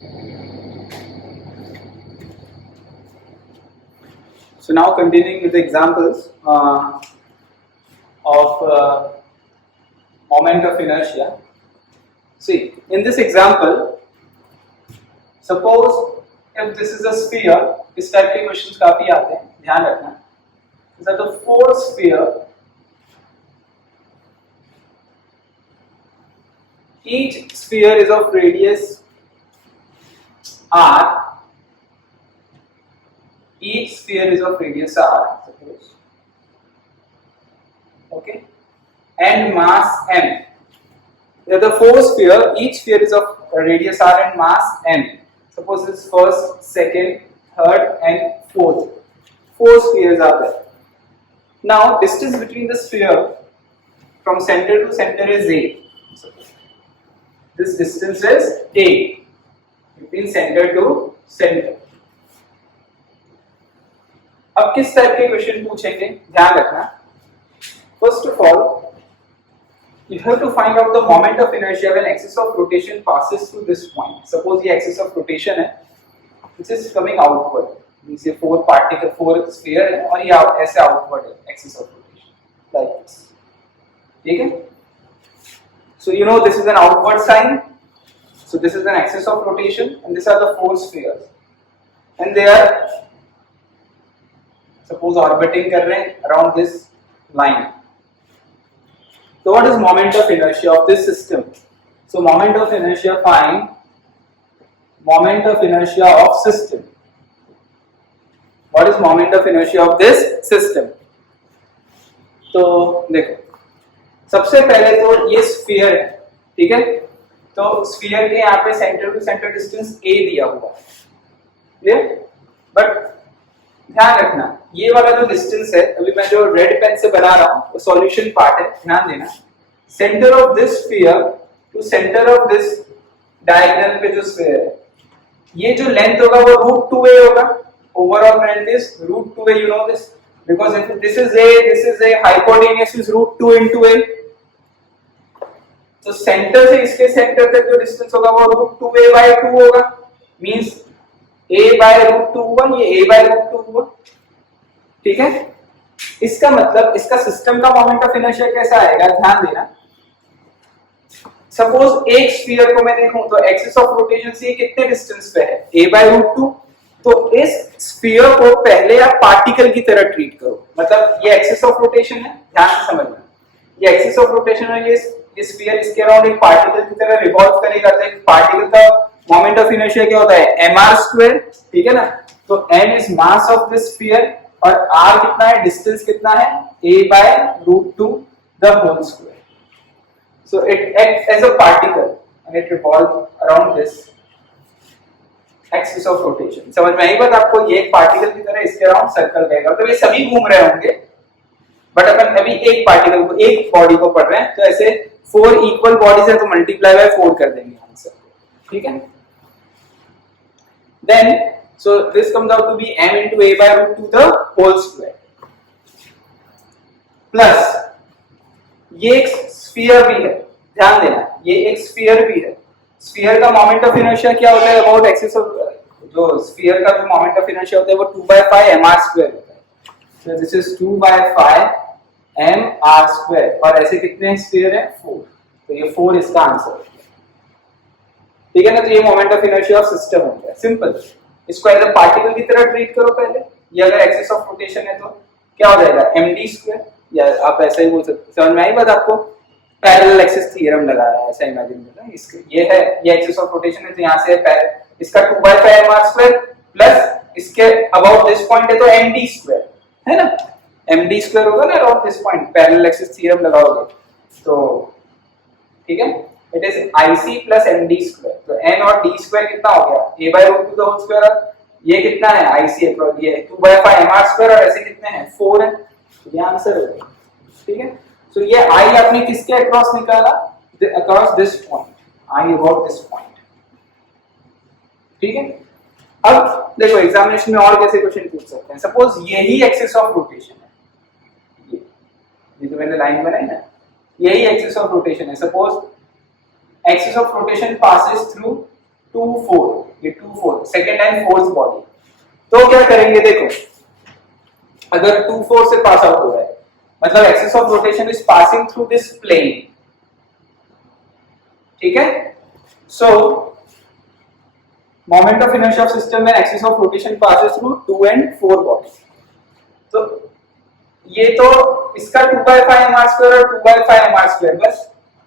So now continuing with the examples of moment of inertia. See, in this example, suppose if this is a sphere, इस type के questions काफी आते हैं, ध्यान रखना. Is that the four sphere, each sphere is of radius r. Each sphere is of radius r, suppose, okay, and mass m. There are the four sphere. Each sphere is of radius r and mass m. Suppose it's first, second, third, and fourth. Four spheres are there. Now, distance between the sphere from center to center is a. This distance is a between center to center. अब किस type के question पूछेंगे, ध्यान रखना. First of all, you have to find out the moment of inertia when axis of rotation passes through this point. Suppose ये axis of rotation है, which is coming outward. Means ये four sphere है और ये ऐसे outward है, axis of rotation, like this. ठीक है? So you know this is an outward sign. So this is an axis of rotation, and these are the four spheres, and they are suppose orbiting कर रहे हैं around this line. So what is moment of inertia of this system? So moment of inertia, find moment of inertia of system. What is moment of inertia of this system? तो देखो, सबसे पहले तो ये sphere है, ठीक है. तो स्फीयर के यहाँ पे centre to centre distance a दिया हुआ है, क्लियर. बट ध्यान रखना, ये वाला जो डिस्टेंस है, अभी मैं जो रेड पेन से बना रहा हूँ वो सॉल्यूशन पार्ट है, ध्यान देना. Centre of this sphere to centre of this diagonal पे जो स्फीयर है, ये जो लेंथ होगा वो √2a होगा. Overall length is √2a, you know this, because if this is a hypotenuse is √2 into a. तो सेंटर से इसके सेंटर तक जो डिस्टेंस होगा वो √2a/2 होगा. मींस a/√2 हुआ, ये a/√2 हुआ, ठीक है. इसका मतलब इसका सिस्टम का मोमेंट ऑफ इनर्शिया कैसा आएगा, ध्यान देना. सपोज एक स्फीयर को मैं देखूं तो एक्सिस ऑफ रोटेशन से कितने डिस्टेंस पे है, a/√2. तो इस स्फीयर को पहले आप पार्टिकल की तरह ट्रीट करो. मतलब ये एक्सिस ऑफ रोटेशन है, ध्यान से समझना. ये एक्सिस ऑफ रोटेशन है, ये स्फीयर इसके अराउंड एक पार्टिकल की तरह रिवॉल्व करेगा. तो एक पार्टिकल का मोमेंट ऑफ इनर्शिया क्या होता है, mr², ठीक है ना. तो m is mass of this sphere और r कितना है, डिस्टेंस कितना है, a/√2 the whole square. So it acts as a particle and it revolves around this axis of rotation. समझ में आई बात आपको. ये एक पार्टिकल की तरह इसके अराउंड सर्कल करेगा. तो ये सभी घूम रहे होंगे, बट अपन अभी एक पार्टिकल को, एक बॉडी को पढ़ रहे हैं. तो ऐसे 4 इक्वल बॉडीज है तो मल्टीप्लाई बाय 4 कर देंगे आंसर, ठीक है. Then so this comes out to be m into a/√2 the whole square. Plus ये एक स्फीयर भी है, ध्यान देना, ये एक स्फीयर भी है. स्फीयर का मोमेंट ऑफ इनर्शिया क्या होता है, अबाउट एक्सिस ऑफ, जो स्फीयर का जो मोमेंट ऑफ इनर्शिया होता है वो 2/5 mr² होता है. So this is 2/5 mr². और ऐसे कितने स्फीयर है, 4. तो ये 4 इसका आंसर है, ठीक है ना. तो ये moment of inertia of system हो गया, सिंपल. इसको एज अ पार्टिकल की तरह ट्रीट करो पहले. ये अगर एक्सिस ऑफ रोटेशन है तो क्या हो जाएगा, md², या आप ऐसा ही बोल सकते. समझ में आई बात आपको. पैरेलल एक्सिस थ्योरम लगाया है, ऐसा इमेजिन करना. इसके ये है, ये एक्सिस ऑफ रोटेशन है तो यहाँ से इसका 2/5 mr² प्लस इसके अबाउट दिस पॉइंट है तो md² है ना. md² होगा ना around this point. Parallel axis theorem लगाओगे तो, ठीक है. It is IC plus md². तो n और d² कितना हो गया, a/√2 the whole square. ये कितना है, IC ये 2/5 mr² और ऐसे कितने हैं, 4 है. तो ये आंसर हो गया, ठीक है. सो ये I आपने किसके अक्रॉस निकाला, across this point, I about this point, ठीक है. अब देखो एग्जामिनेशन में और कैसे क्वेश्चन पूछ सकते हैं. सपोज यही एक्सिस ऑफ रोटेशन है, ये जो मैंने लाइन बनाई ना, यही एक्सिस ऑफ रोटेशन है. Suppose axis of rotation passes through 2, 4. ये 2 4 सेकंड एंड फोर्थ बॉडी। तो क्या करेंगे, देखो अगर 2 4 से पास आउट हो रहा है मतलब axis of rotation is passing through this plane, ठीक है। So moment of inertia of system when axis of rotation passes through 2 and 4 bodies. तो ये तो इसका 2/5 mr² और 2/5 mr² बस,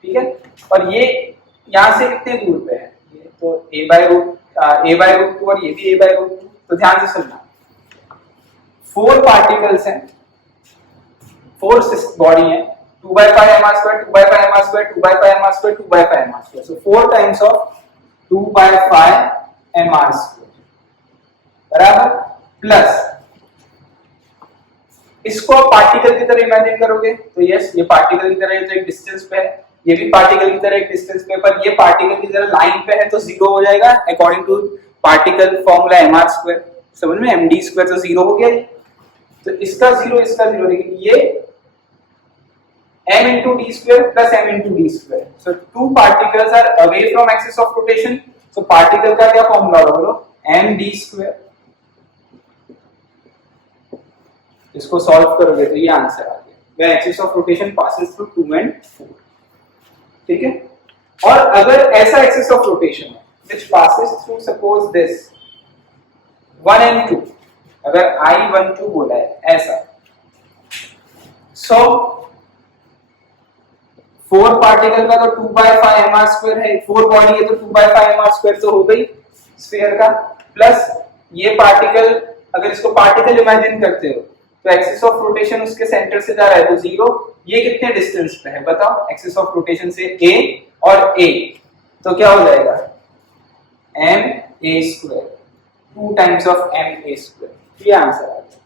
ठीक है। और ये यहां से कितने दूर पे है, ये तो a/√2 और ये भी a/√2। तो ध्यान से सुनना, 4 पार्टिकल्स हैं, 4 बॉडी है, 2/5 mr², 2/5 mr², 2/5 mr², 2/5 mr²। So 4 times of 2/5 mr², बराबर, प्लस इसको आप पार्टिकल की तरह इमेजिन करोगे तो यस ये पार्टिकल की तरह तो एक डिस्टेंस पे है, ये भी पार्टिकल की तरह एक डिस्टेंस पे, पर ये पार्टिकल की तरह लाइन पे है तो जीरो हो जाएगा according to particle formula mr²। समझ में, md² तो जीरो हो गया। तो इसका जीरो, लेकिन ये m into d² plus m into d²। So 2 particles are away from axis of rotation. So particle का क्या फॉर्मूला होगा बोलो, md²। इसको सॉल्व करोगे तो ये आंसर आ गया, when axis of rotation passes through 2 and 4, ठीक है। और अगर ऐसा axis of rotation है which passes through suppose this 1 and 2, अगर I12 बोला है ऐसा, so 4 पार्टिकल का तो 2/5 mr² है, 4 बॉडी है तो 2/5 mr² तो हो गई स्फीयर का, प्लस ये पार्टिकल, अगर इसको पार्टिकल इमेजिन करते हो तो एक्सिस ऑफ रोटेशन उसके सेंटर से जा रहा है तो जीरो। ये कितने डिस्टेंस पे है बताओ एक्सिस ऑफ रोटेशन से, a और a, तो क्या हो जाएगा ma², 2 टाइम्स ऑफ ma²। ये आंसर आ गया।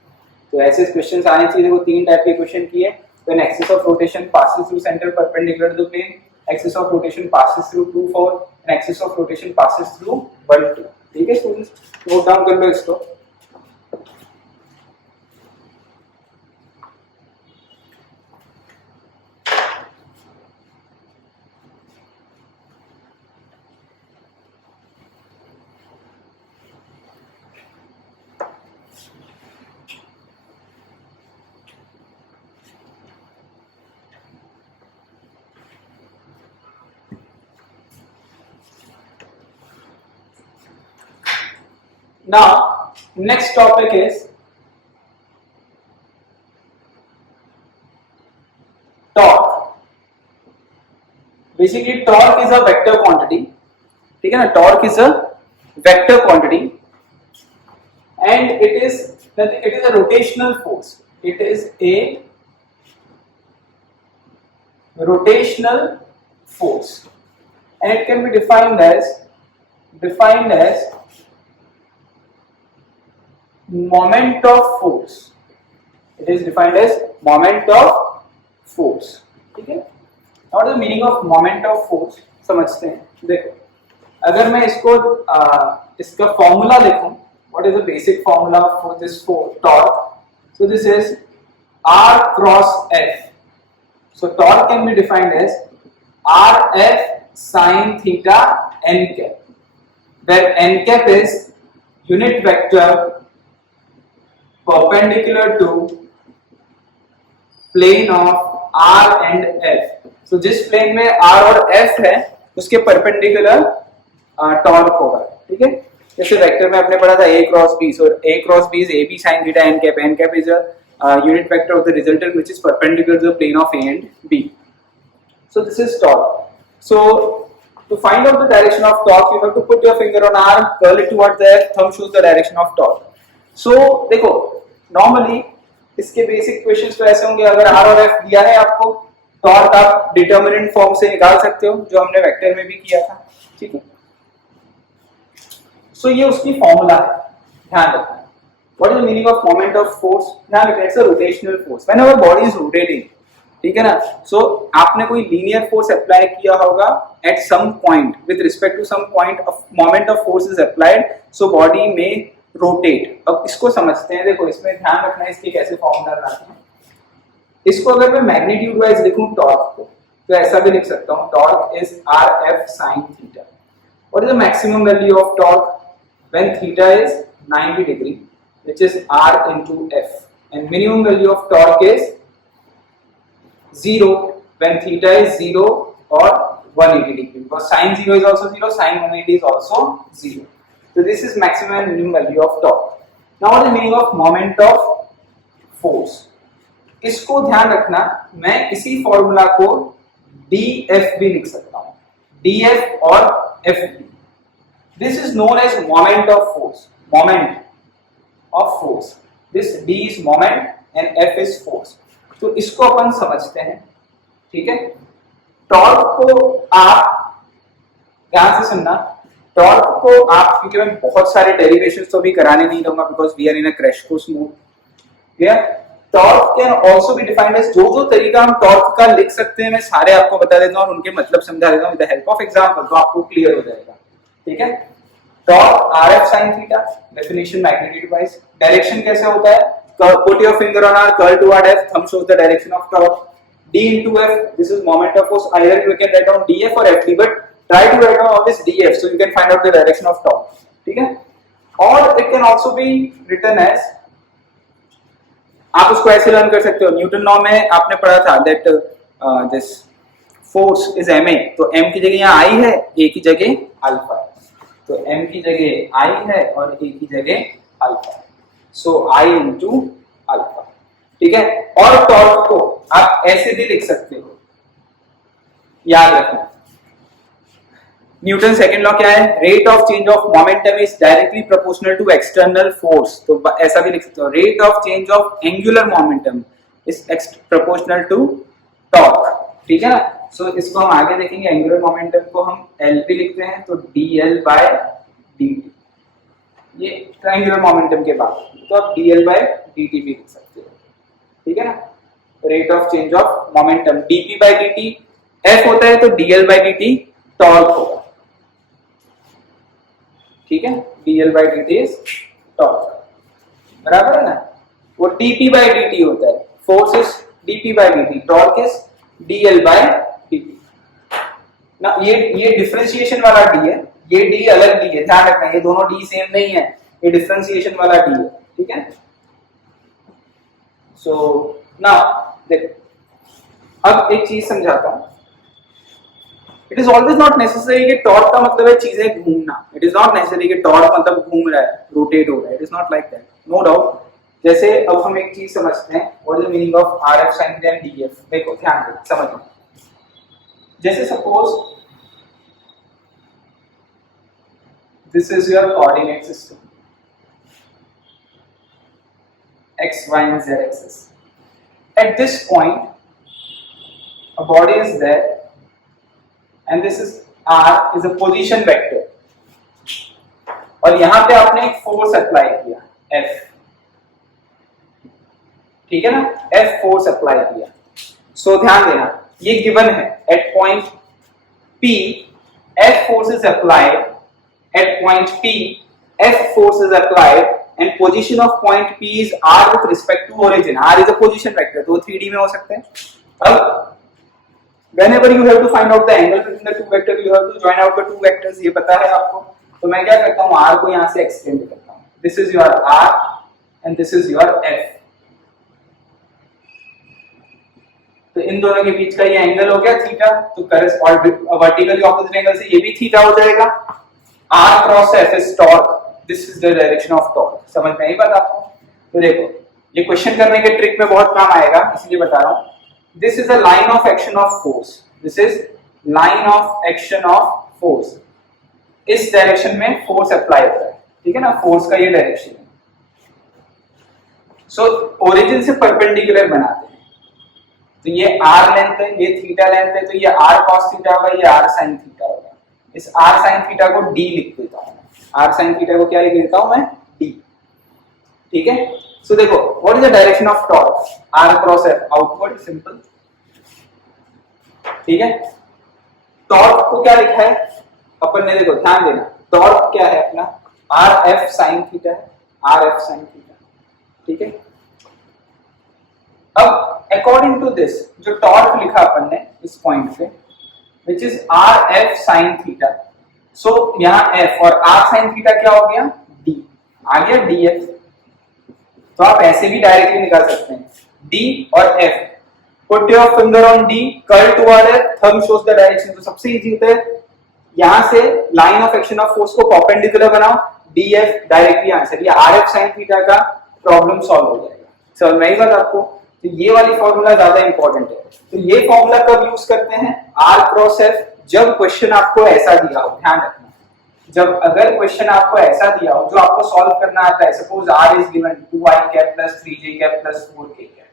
तो ऐसे क्वेश्चंस आने चाहिए। देखो 3 टाइप के क्वेश्चन किए, when axis of rotation passes through center perpendicular to the plane, axis of rotation passes through 2 4 and axis of rotation passes through 1 2। ठीक है स्टूडेंट्स, नोट डाउन कर लो इसको। Now, next topic is torque. Basically, torque is a vector quantity. ठीक है ना, torque is a vector quantity, and it is a rotational force. It is a rotational force, and it can be defined as moment of force. It is defined as moment of force. ठीक है, what is the meaning of moment of force समझते हैं। देखो अगर मैं इसको इसका formula लिखूं, what is the basic formula for this torque? So this is R cross F. So torque can be defined as RF sin theta n cap, where n cap is unit vector perpendicular to plane of R and F. So जिस plane में R और F है उसके perpendicular torque होगा। ठीक है, जैसे vector में आपने पढ़ा था A cross B, so A cross B is AB sin theta n cap is a unit vector of the resultant which is perpendicular to the plane of A and B. So this is torque. So to find out the direction of torque, you have to put your finger on R, curl it towards the F, thumb shows the direction of torque. So देखो normally इसके basic questions तो ऐसे होंगे, अगर R और F दिया है आपको, टॉर्क आप डिटरमिनेंट फॉर्म से निकाल सकते हो जो हमने वेक्टर में भी किया था। ठीक है, सो ये उसकी फॉर्मूला है, ध्यान रखना। What is the meaning of moment of force? ध्यान रखना, it's a rotational force whenever body is rotating. ठीक है ना, सो आपने कोई लीनियर फोर्स अप्लाई किया होगा at some point with respect to some point, of moment of force is applied, so body में रोटेट। अब इसको समझते हैं। देखो इसमें ध्यान रखना है इसकी कैसे फॉर्मूला बनाते हैं। इसको अगर मैं मैग्नीट्यूड वाइज लिखूं टॉर्क को, तो ऐसा भी लिख सकता हूं, torque is RF sin theta. What is the maximum value of torque? when theta is 90 degree, which is r into f, and minimum value of torque is 0 when theta is 0 or 180 degree, because sin 0 is also 0, sin 180 is also 0. So this is maximum and minimum value of torque. Now what is the meaning of moment of force? इसको ध्यान रखना, मैं इसी formula को df भी लिख सकता हूं, df और fb. This is known as moment of force. Moment of force. This d is moment and f is force. तो इसको अपन समझते हैं, ठीक है. टॉर्क को आप ध्यान से सुनना. टॉर्क को आप, क्योंकि मैं बहुत सारे डेरिवेशंस तो भी कराने नहीं दूंगा because we are in a crash course mode. Clear? Torque can also be defined as, जो तरीका हम टॉर्क का लिख सकते हैं मैं सारे आपको बता देता हूं और उनके मतलब समझा देता हूं with the help of example, तो आपको क्लियर हो जाएगा. ठीक है. Torque RF sin theta, definition magnitude wise. Direction कैसे होता है? Put your finger on our curl toward f, thumb shows the direction of torque. d into f, this is moment of force. Either you can write down df or fd, but try to write down always df so you can find out the direction of torque. ठीक है. और it can also be written as, आप उसको ऐसे learn कर सकते हो. Newton law में आपने पढ़ा था that this force is ma, तो m की जगह यहाँ I है, a की जगह अल्फा है. तो m की जगह I है और a की जगह अल्फा है. सो I into अल्फा. ठीक है. और टॉर्क को आप ऐसे भी लिख सकते हो, याद रखना. न्यूटन सेकंड लॉ क्या है? Rate of change of momentum is directly proportional to external force. तो ऐसा भी लिख सकते हो, rate of change of angular momentum is proportional to torque. ठीक है ना. सो इसको हम आगे देखेंगे. एंगुलर मोमेंटम को हम एल भी लिखते हैं, तो dl by dt, ये ट्रायंगुलर मोमेंटम के बाद, तो आप dl by dt भी लिख सकते हो. ठीक है ना. Rate of change of momentum dp by dt, f होता है तो dl by dt टॉर्क होगा. ठीक है. dl by dt is torque, बराबर है ना. वो dp by dt होता है, force is dp by dt, torque is dl by dt. ना ये डिफरेंशिएशन वाला d है, ये d अलग d है, ध्यान रखना. ये दोनों d सेम नहीं है, ये डिफरेंशिएशन वाला d है. ठीक है. सो नाउ देख, अब एक चीज समझाता हूं. It is always not necessary कि टॉर्क का मतलब है चीजें घूमना. इट इज नॉट नेसेसरी कि टॉर्क मतलब घूम रहा है, रोटेट हो रहा है. It is not like that, no doubt. जैसे अब हम एक चीज समझते हैं, what is the meaning of RF sin theta and df. देखो ध्यान से समझो. जैसे suppose this is your coordinate system, x, y and z axis. At this point a body is there and this is r is a position vector, और यहां पे आपने एक फोर्स अप्लाई किया F. ठीक है ना. F फोर्स अप्लाई किया. सो ध्यान देना, ये गिवन है. At point P F force is applied, at point P F force is applied and position of point P is r with respect to origin. R is a position vector, तो 3D में हो सकते हैं. अब whenever you have to find out the angle between the two vectors, you have to join out the two vectors. ये पता है आपको. तो मैं क्या करता हूँ, R को यहाँ से एक्सटेंड करता हूँ. This is your R and this is your F. तो इन दोनों के बीच का ये एंगल हो गया थीटा. तो वर्टिकली ऑपोजिट एंगल से ये भी थीटा हो जाएगा. R cross F is torque. This is the direction of torque. समझ में आई बात आपको? तो देखो, ये क्वेश्चन करने के ट्रिक में बहुत काम आएगा, इसलिए बता रहा हूँ. This is a line of action of force. This is line of action of force. इस डायरेक्शन में फोर्स अप्लाई होता है. ठीक है ना. फोर्स का ये डायरेक्शन है. सो ओरिजिन से परपेंडिकुलर बनाते हैं. तो ये r लेंथ है, ये थीटा लेंथ है, तो ये r cos थीटा होगा, ये r sin थीटा होगा. इस r sin थीटा को d लिख देता हूँ. r sin थीटा को क्या लिख देता हूं मैं? d. ठीक है. सो देखो, what is the direction of torque? r cross f, outward, simple. ठीक है. टॉर्क को क्या लिखा है अपन ने? देखो ध्यान देना, टॉर्क क्या है अपना? rf sin थीटा है, rf sin थीटा. ठीक है. अब अकॉर्डिंग टू दिस जो टॉर्क लिखा अपन ने इस पॉइंट पे, which is rf sin theta, so यहाँ एफ और आर साइन थीटा क्या हो गया, डी आ गया, डी एफ। तो आप ऐसे भी डायरेक्टली निकाल सकते हैं, डी और F. Put your finger on D, curl toward F, thumb shows the direction. तो सबसे इजी होता है यहां से line of action of force को परपेंडिकुलर बनाओ, डी एफ डायरेक्टली आंसर, ये आर एफ साइन थीटा का प्रॉब्लम सॉल्व हो जाएगा। समझ में आई बात आपको? तो ये वाली फॉर्मूला ज्यादा इंपॉर्टेंट है। तो ये फॉर्मूला कब यूज करते हैं, आर क्रॉस एफ, जब क्वेश्चन आपको ऐसा दिया हो। ध्यान रखना, जब अगर क्वेश्चन आपको ऐसा दिया हो जो आपको सॉल्व करना आता है, suppose R is given 2i cap plus 3j cap plus 4k cap,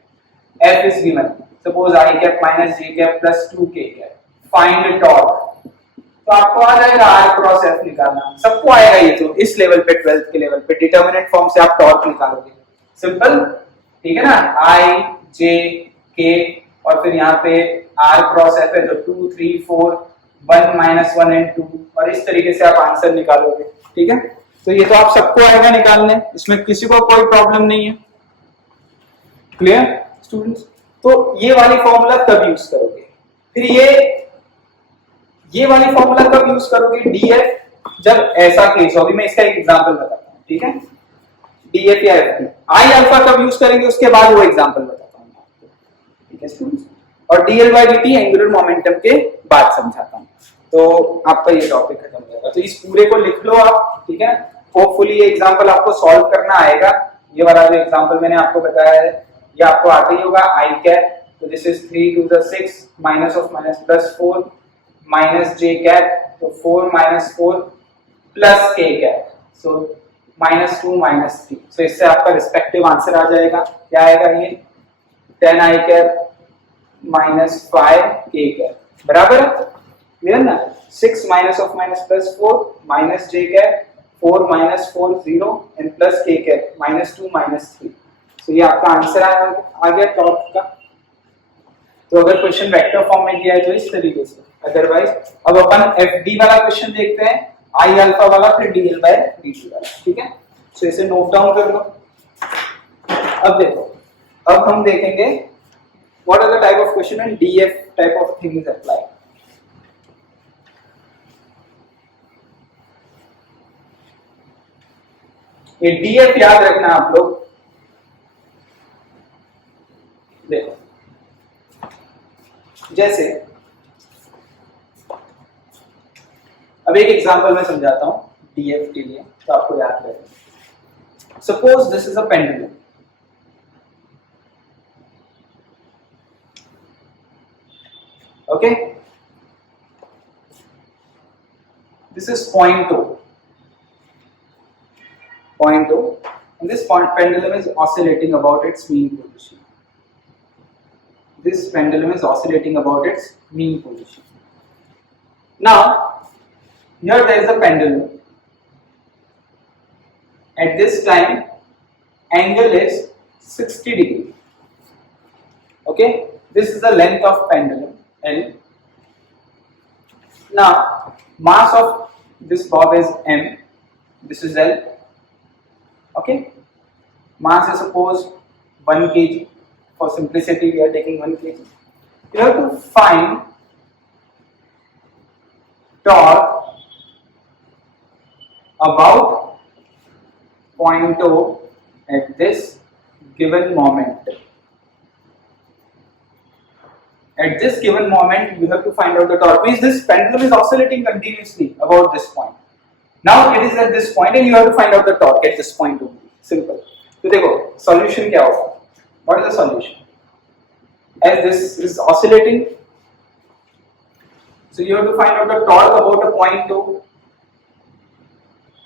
F is given suppose i cap minus j cap plus 2k cap, find torque. तो आपको आ जाएगा आर क्रॉस एफ निकालना, सबको आएगा ये। तो इस लेवल पे 12th के लेवल पे डिटरमिनेंट फॉर्म से आप टॉर्क निकालोगे, सिंपल, ठीक है ना। i j k और फिर यहाँ पे r क्रॉस f है, तो 2 3 4 1 माइनस 1 एंड 2, और इस तरीके से आप आंसर निकालोगे, ठीक है। तो ये तो आप सबको आएगा निकालने, इसमें किसी को कोई प्रॉब्लम नहीं है। Clear students? तो ये वाली फॉर्मूला तब यूज करोगे। फिर ये वाली फॉर्मूला कब यूज करोगे, डीएफ, जब ऐसा केस हो। अभी मैं इसका एक एग्जांपल बताता हूँ, ठीक है। डीएफ या एफ, आई अल्फा कब यूज करेंगे उसके बाद वो एग्जांपल बताता हूँ आपको, ठीक है स्टूडेंट्स। और DL by DT angular momentum के बाद समझाता हूँ, तो आपका ये टॉपिक खत्म हो जाएगा। तो इस पूरे को लिख लो आप, ठीक है। होपफुली ये एग्जांपल आपको सॉल्व करना आएगा। ये वाला जो एग्जांपल मैंने आपको बताया है ये आपको आता ही होगा। आई कैप, तो this is 3 to the 6 minus of minus plus 4 minus j cap, तो 4 minus 4 plus k cap, so minus 2 minus 3। सो इससे आपका रिस्पेक्टिव आंसर आ जाएगा। क्या आएगा ये, 10 i cap minus 5 k cap, बराबर है, क्लियर ना। 6 minus of minus plus 4 minus j cap, 4 minus 4 0 and plus k cap minus 2 minus 3। तो ये आपका आंसर आ गया टॉप का। तो अगर क्वेश्चन वेक्टर फॉर्म में दिया है तो इस तरीके से, अदरवाइज अब अपन एफडी वाला क्वेश्चन देखते हैं, आई अल्फा वाला, फिर डीएल बाय डीटी वाला, ठीक है। सो इसे नोट डाउन कर लो। अब देखो, अब हम देखेंगे what are the type of question and DF type of thing is apply. ये डीएफ याद रखना आप लोग। देखो जैसे अब एक एग्जांपल मैं समझाता हूं डीएफ के लिए, तो आपको याद रहे। Suppose this is a pendulum, okay, this is point O, and this pendulum is oscillating about its mean position. This pendulum is oscillating about its mean position. Now, here there is a pendulum. At this time, angle is 60 degree. Okay, this is the length of pendulum L. Now, mass of this bob is m. This is L. Okay, mass is suppose 1 kg. For simplicity, we are taking 1 kg. You have to find torque about point O at this given moment. At this given moment, you have to find out the torque. Means this pendulum is oscillating continuously about this point. Now it is at this point, and you have to find out the torque at this point only. Simple. तो देखो solution क्या होगा? What is the solution? As this is oscillating, so you have to find out the torque about a point O.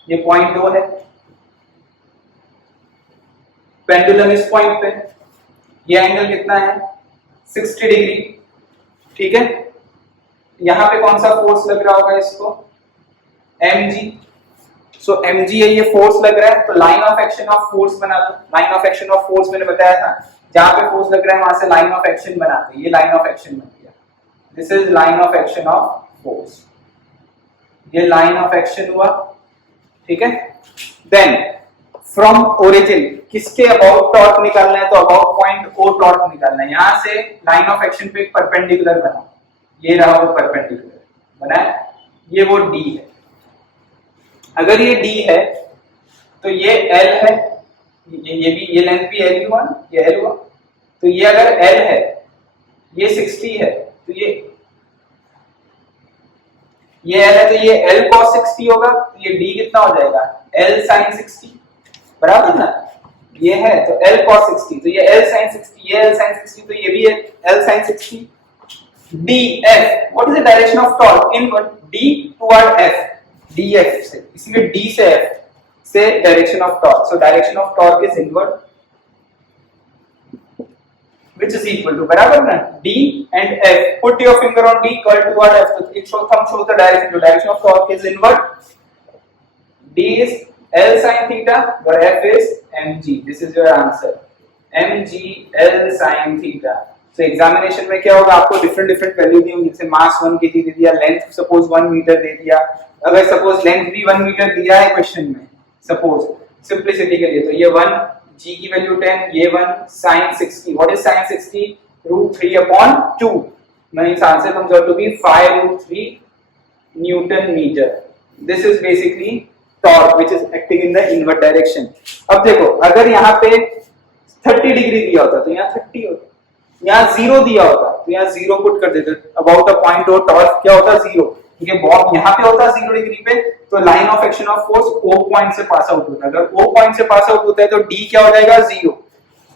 ये point O है, pendulum इस point पे, ये angle कितना है 60 डिग्री, ठीक है। यहां पे कौन सा फोर्स लग रहा होगा इसको, mg। सो mg है, ये फोर्स लग रहा है, तो line of action of force बना दो। Line of action of force मैंने बताया था, जहां पे फोर्स लग रहा है वहां से लाइन ऑफ एक्शन बनाते हैं। ये लाइन ऑफ एक्शन बन गया, this is line of action of force, ये लाइन ऑफ एक्शन हुआ, ठीक है। देन फ्रॉम ओरिजिन किसके अबाउट टॉर्क निकालना है, तो अबाउट पॉइंट ओ टॉर्क निकालना है। यहां से लाइन ऑफ एक्शन पे एक परपेंडिकुलर बनाओ, ये रहा वो परपेंडिकुलर बना है, ये वो डी है, अगर ये D है तो ये L है, ये भी, ये लेंथ भी L हुआ, ये L हुआ, तो ये अगर L है, ये 60 है, तो ये L है, तो ये L cos 60 होगा, तो ये D कितना हो जाएगा, L sin 60, बराबर ना, ये है तो L cos 60, तो ये L sin 60, ये L sin 60, तो ये भी है L sin 60. D F, what is the direction of torque inward? D toward F, DF से, इसलिए D से F से direction of torque, so direction of torque is inward, which is equal to, बराबर ना, D and F, put your finger on D, curl toward F, so it shows, thumb shows the direction of torque is inward, D is L sin theta, your F is mg, this is your answer, mg L sin theta. So examination में क्या होगा, आपको different different value दी होंगी, जैसे मास 1 kg दे दिया, length suppose 1 metre दे दिया, अगर suppose length भी 1 मीटर दिया है क्वेश्चन में, सपोज सिंपलिसिटी के लिए, तो ये 1, g की वैल्यू 10, ये 1 sin 60, what is sin 60, √3/2, means answer comes out to be 5√3 Newton meter. This is basically torque which is acting in the inward direction. अब देखो, अगर यहाँ पे 30 डिग्री दिया होता तो यहाँ 30 होता, यहाँ 0 दिया होता तो यहाँ 0 पुट कर देते, अबाउट अ पॉइंट और टॉर्क क्या होता, 0, क्योंकि बॉल यहाँ पे होता 0 डिग्री पे, तो line of action of force O point से पास आउट होता है, अगर O पॉइंट से पास आउट होता है तो D क्या हो जाएगा, 0,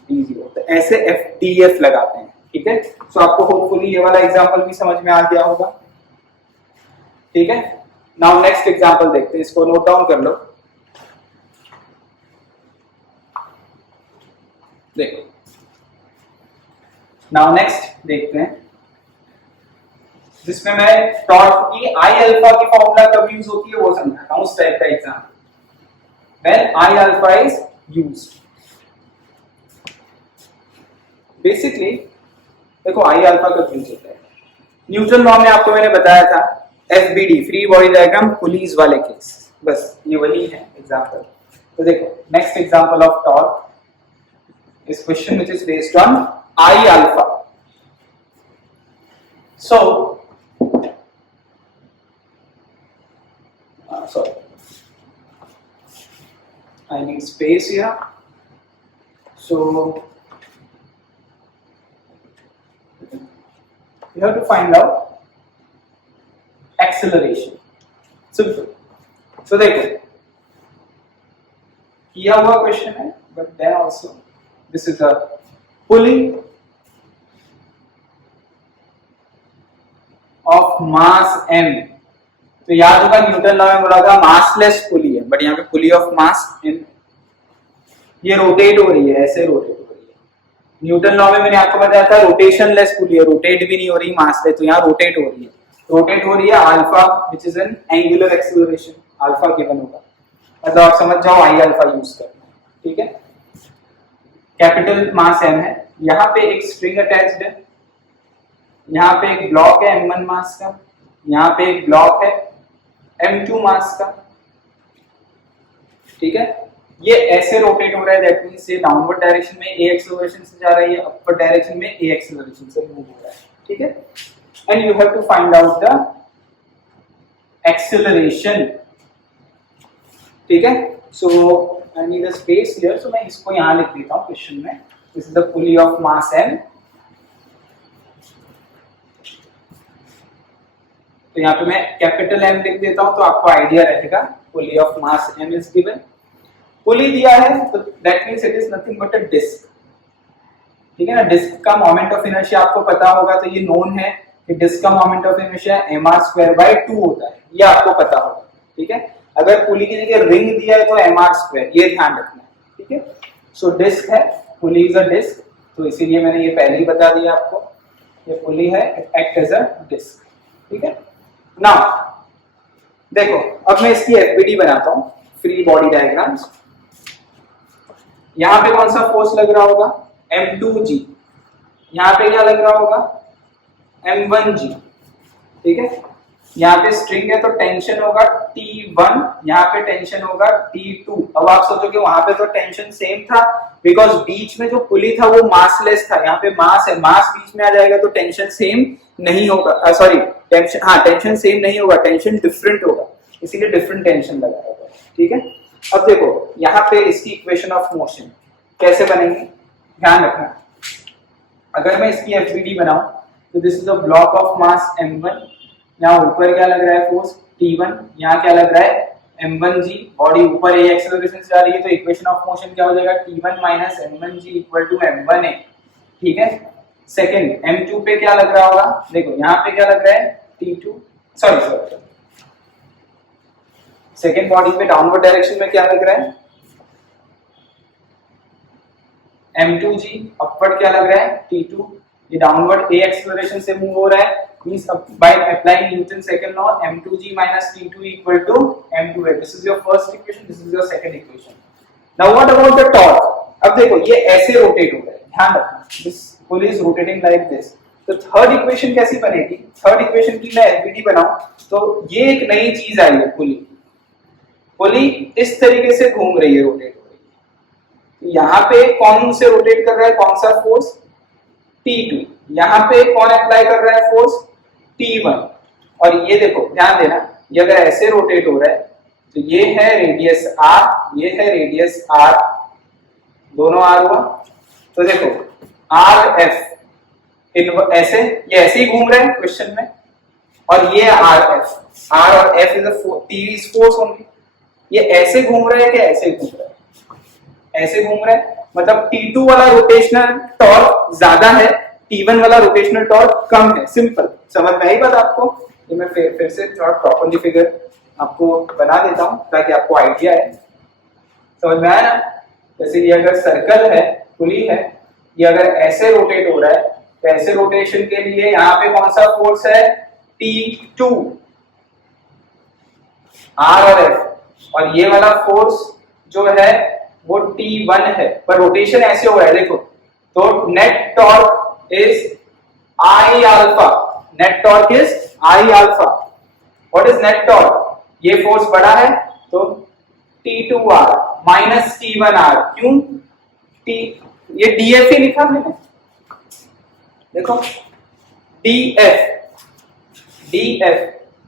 D0, तो ऐसे FDF लगाते हैं, ठीक है. सो आपको होपफुली ये वाला एग्जांपल भी समझ में आ गया होगा, ठीक है. नाउ नेक्स्ट एग्जांपल देखते हैं, इसको नोट डाउन कर लो. देखो, नाउ नेक्स्ट देखते हैं, जिसमें मैं टॉर्क की आई अल्फा की फॉर्मूला कब यूज होती है वो समझाता हूं, उस टाइप का exam, when I alpha is used. Basically देखो आई अल्फा कब यूज होता है, न्यूटन लॉ में आपको मैंने बताया था, FBD, free body diagram, pulleys वाले केस, बस ये वही है एग्जांपल. तो देखो, नेक्स्ट एग्जांपल ऑफ टॉर्क इस question which is based on I alpha. So, sorry, I need space here. So, you have to find out acceleration. Simple. So, देखो, किया हुआ क्वेश्चन है, but then also this is a pulley of mass m. तो याद होगा Newton law में बोला था मासलेस पुली है, बट यहाँ पे पुली ऑफ मास m, ये रोटेट हो रही है, ऐसे रोटेट हो रही है. न्यूटन लॉ में मैंने आपको बताया था रोटेशनलेस पुली है, रोटेट भी नहीं हो रही मासलेस, तो यहाँ रोटेट हो रही है, रोटेट हो रही है alpha which is an angular acceleration, alpha given होगा, मतलब आप समझ जाओ आई अल्फा यूज करना है, ठीक है. कैपिटल मास m है, यहाँ पे एक स्ट्रिंग अटैच्ड है, यहाँ पे एक ब्लॉक है m1 मास का, यहाँ पे एक ब्लॉक है m2 मास का, ठीक है. ये ऐसे रोटेट हो रहा है, दैट मींस ये डाउनवर्ड डायरेक्शन में a एक्सेलरेशन से जा रही है, अपवर्ड डायरेक्शन में a एक्सेलरेशन से मूव हो रहा है, ठीक है. And you have to find out the acceleration, ठीक है. So I need a space here, so मैं इसको यहाँ लिख देता हूँ क्वेश्चन में, this is the pulley of mass m. तो यहाँ पे मैं कैपिटल M लिख देता हूं, तो आपको आइडिया रहेगा, pulley of mass m is given. Pulley दिया है तो that means it is nothing but a disc, ठीक है ना. डिस्क का मोमेंट ऑफ इनर्शिया आपको पता होगा, तो ये नोन है कि डिस्क का मोमेंट ऑफ इनर्शिया mr²/2 होता है, ये आपको पता होगा, ठीक है. अगर पुली की जगह रिंग दिया है तो mr², ये ध्यान रखना है, ठीक है. सो डिस्क है, पुली इज अ डिस्क, तो इसीलिए मैंने ये पहले ही बता दिया आपको, ये पुली है, it act as a disc, ठीक है. नाउ देखो, अब मैं इसकी FBD बनाता हूं, फ्री बॉडी डायग्राम्स. यहां पे कौन सा फोर्स लग रहा होगा, m2g, यहां पे क्या लग रहा होगा, m1g, ठीक है. यहाँ पे स्ट्रिंग है तो टेंशन होगा T1, यहाँ पे टेंशन होगा T2. अब आप सोचोगे वहां पे तो टेंशन सेम था, बिकॉज बीच में जो पुली था वो मासलेस था, यहाँ पे मास है, मास बीच में आ जाएगा तो टेंशन सेम नहीं होगा, सॉरी टेंशन, हाँ टेंशन सेम नहीं होगा, टेंशन डिफरेंट होगा, इसीलिए डिफरेंट टेंशन लगा होगा, ठीक है। अब देखो यहाँ पे इसकी इक्वेशन ऑफ मोशन कैसे बनेंगे, ध्यान रखना। अगर मैं इसकी एफबीडी बनाऊं तो this is a block of mass m1, यहाँ ऊपर क्या लग रहा है फोर्स T1, यहाँ क्या लग रहा है m1g, बॉडी ऊपर a एक्सेलरेशन से जा रही है, तो इक्वेशन ऑफ मोशन क्या हो जाएगा T1 minus m1g equal to m1a, ठीक है। सेकंड m2 पे क्या लग रहा होगा, देखो यहाँ पे क्या लग रहा है T2, सॉरी सेकेंड बॉडी पे डाउनवर्ड डायरेक्शन में क्या लग रहा है m2g, अपवर्ड क्या लग रहा है T2, ये डाउनवर्ड a एक्सेलरेशन से मूव हो रहा है, means by applying Newton second law m2g minus t2 equal to m2a, this is your first equation, this is your second equation. Now what about the torque? अब देखो ये ऐसे rotate हो रहा है, ध्यान रखना, this pulley is rotating like this. तो थर्ड इक्वेशन कैसी बनेगी, थर्ड इक्वेशन की मैं एलबीडी बनाऊं तो ये एक नई चीज आई है, पुली इस तरीके से घूम रही है, रोटेट हो रही है। यहाँ पे कौन से रोटेट कर रहा है, कौन सा फोर्स T2, यहाँ पे कौन अप्लाई कर रहा है फोर्स T1, और ये देखो ध्यान देना, ये अगर ऐसे रोटेट हो रहा है तो ये है रेडियस R, ये है रेडियस R, दोनों R हुआ, तो देखो RF ऐसे, ये ऐसे ही घूम रहे हैं क्वेश्चन में, और ये RF, R और F is a force only, ये ऐसे घूम रहे हैं कि ऐसे घूम रहे हैं, ऐसे घूम रहे हैं, मतलब T2 वाला रोटेशनल टॉर्क ज्यादा है, T1 वाला रोटेशनल टॉर्क कम है, सिंपल, समझ में आई बात आपको। ये मैं फिर से थोड़ा प्रॉपर्ली फिगर आपको बना देता हूं ताकि आपको आइडिया है, समझ में आया ना। जैसे ये अगर सर्कल है, पुली है, ये अगर ऐसे रोटेट हो रहा है तो ऐसे रोटेशन के लिए यहाँ पे कौन सा फोर्स है T2, R और F, और ये वाला फोर्स जो है वो T1 है, पर रोटेशन ऐसे हो रहा है देखो, तो net torque is I alpha, net torque is I alpha. What is net torque, ये फोर्स बड़ा है तो T2R माइनस T1R, क्यों ये DF ही लिखा मैंने, देखो DF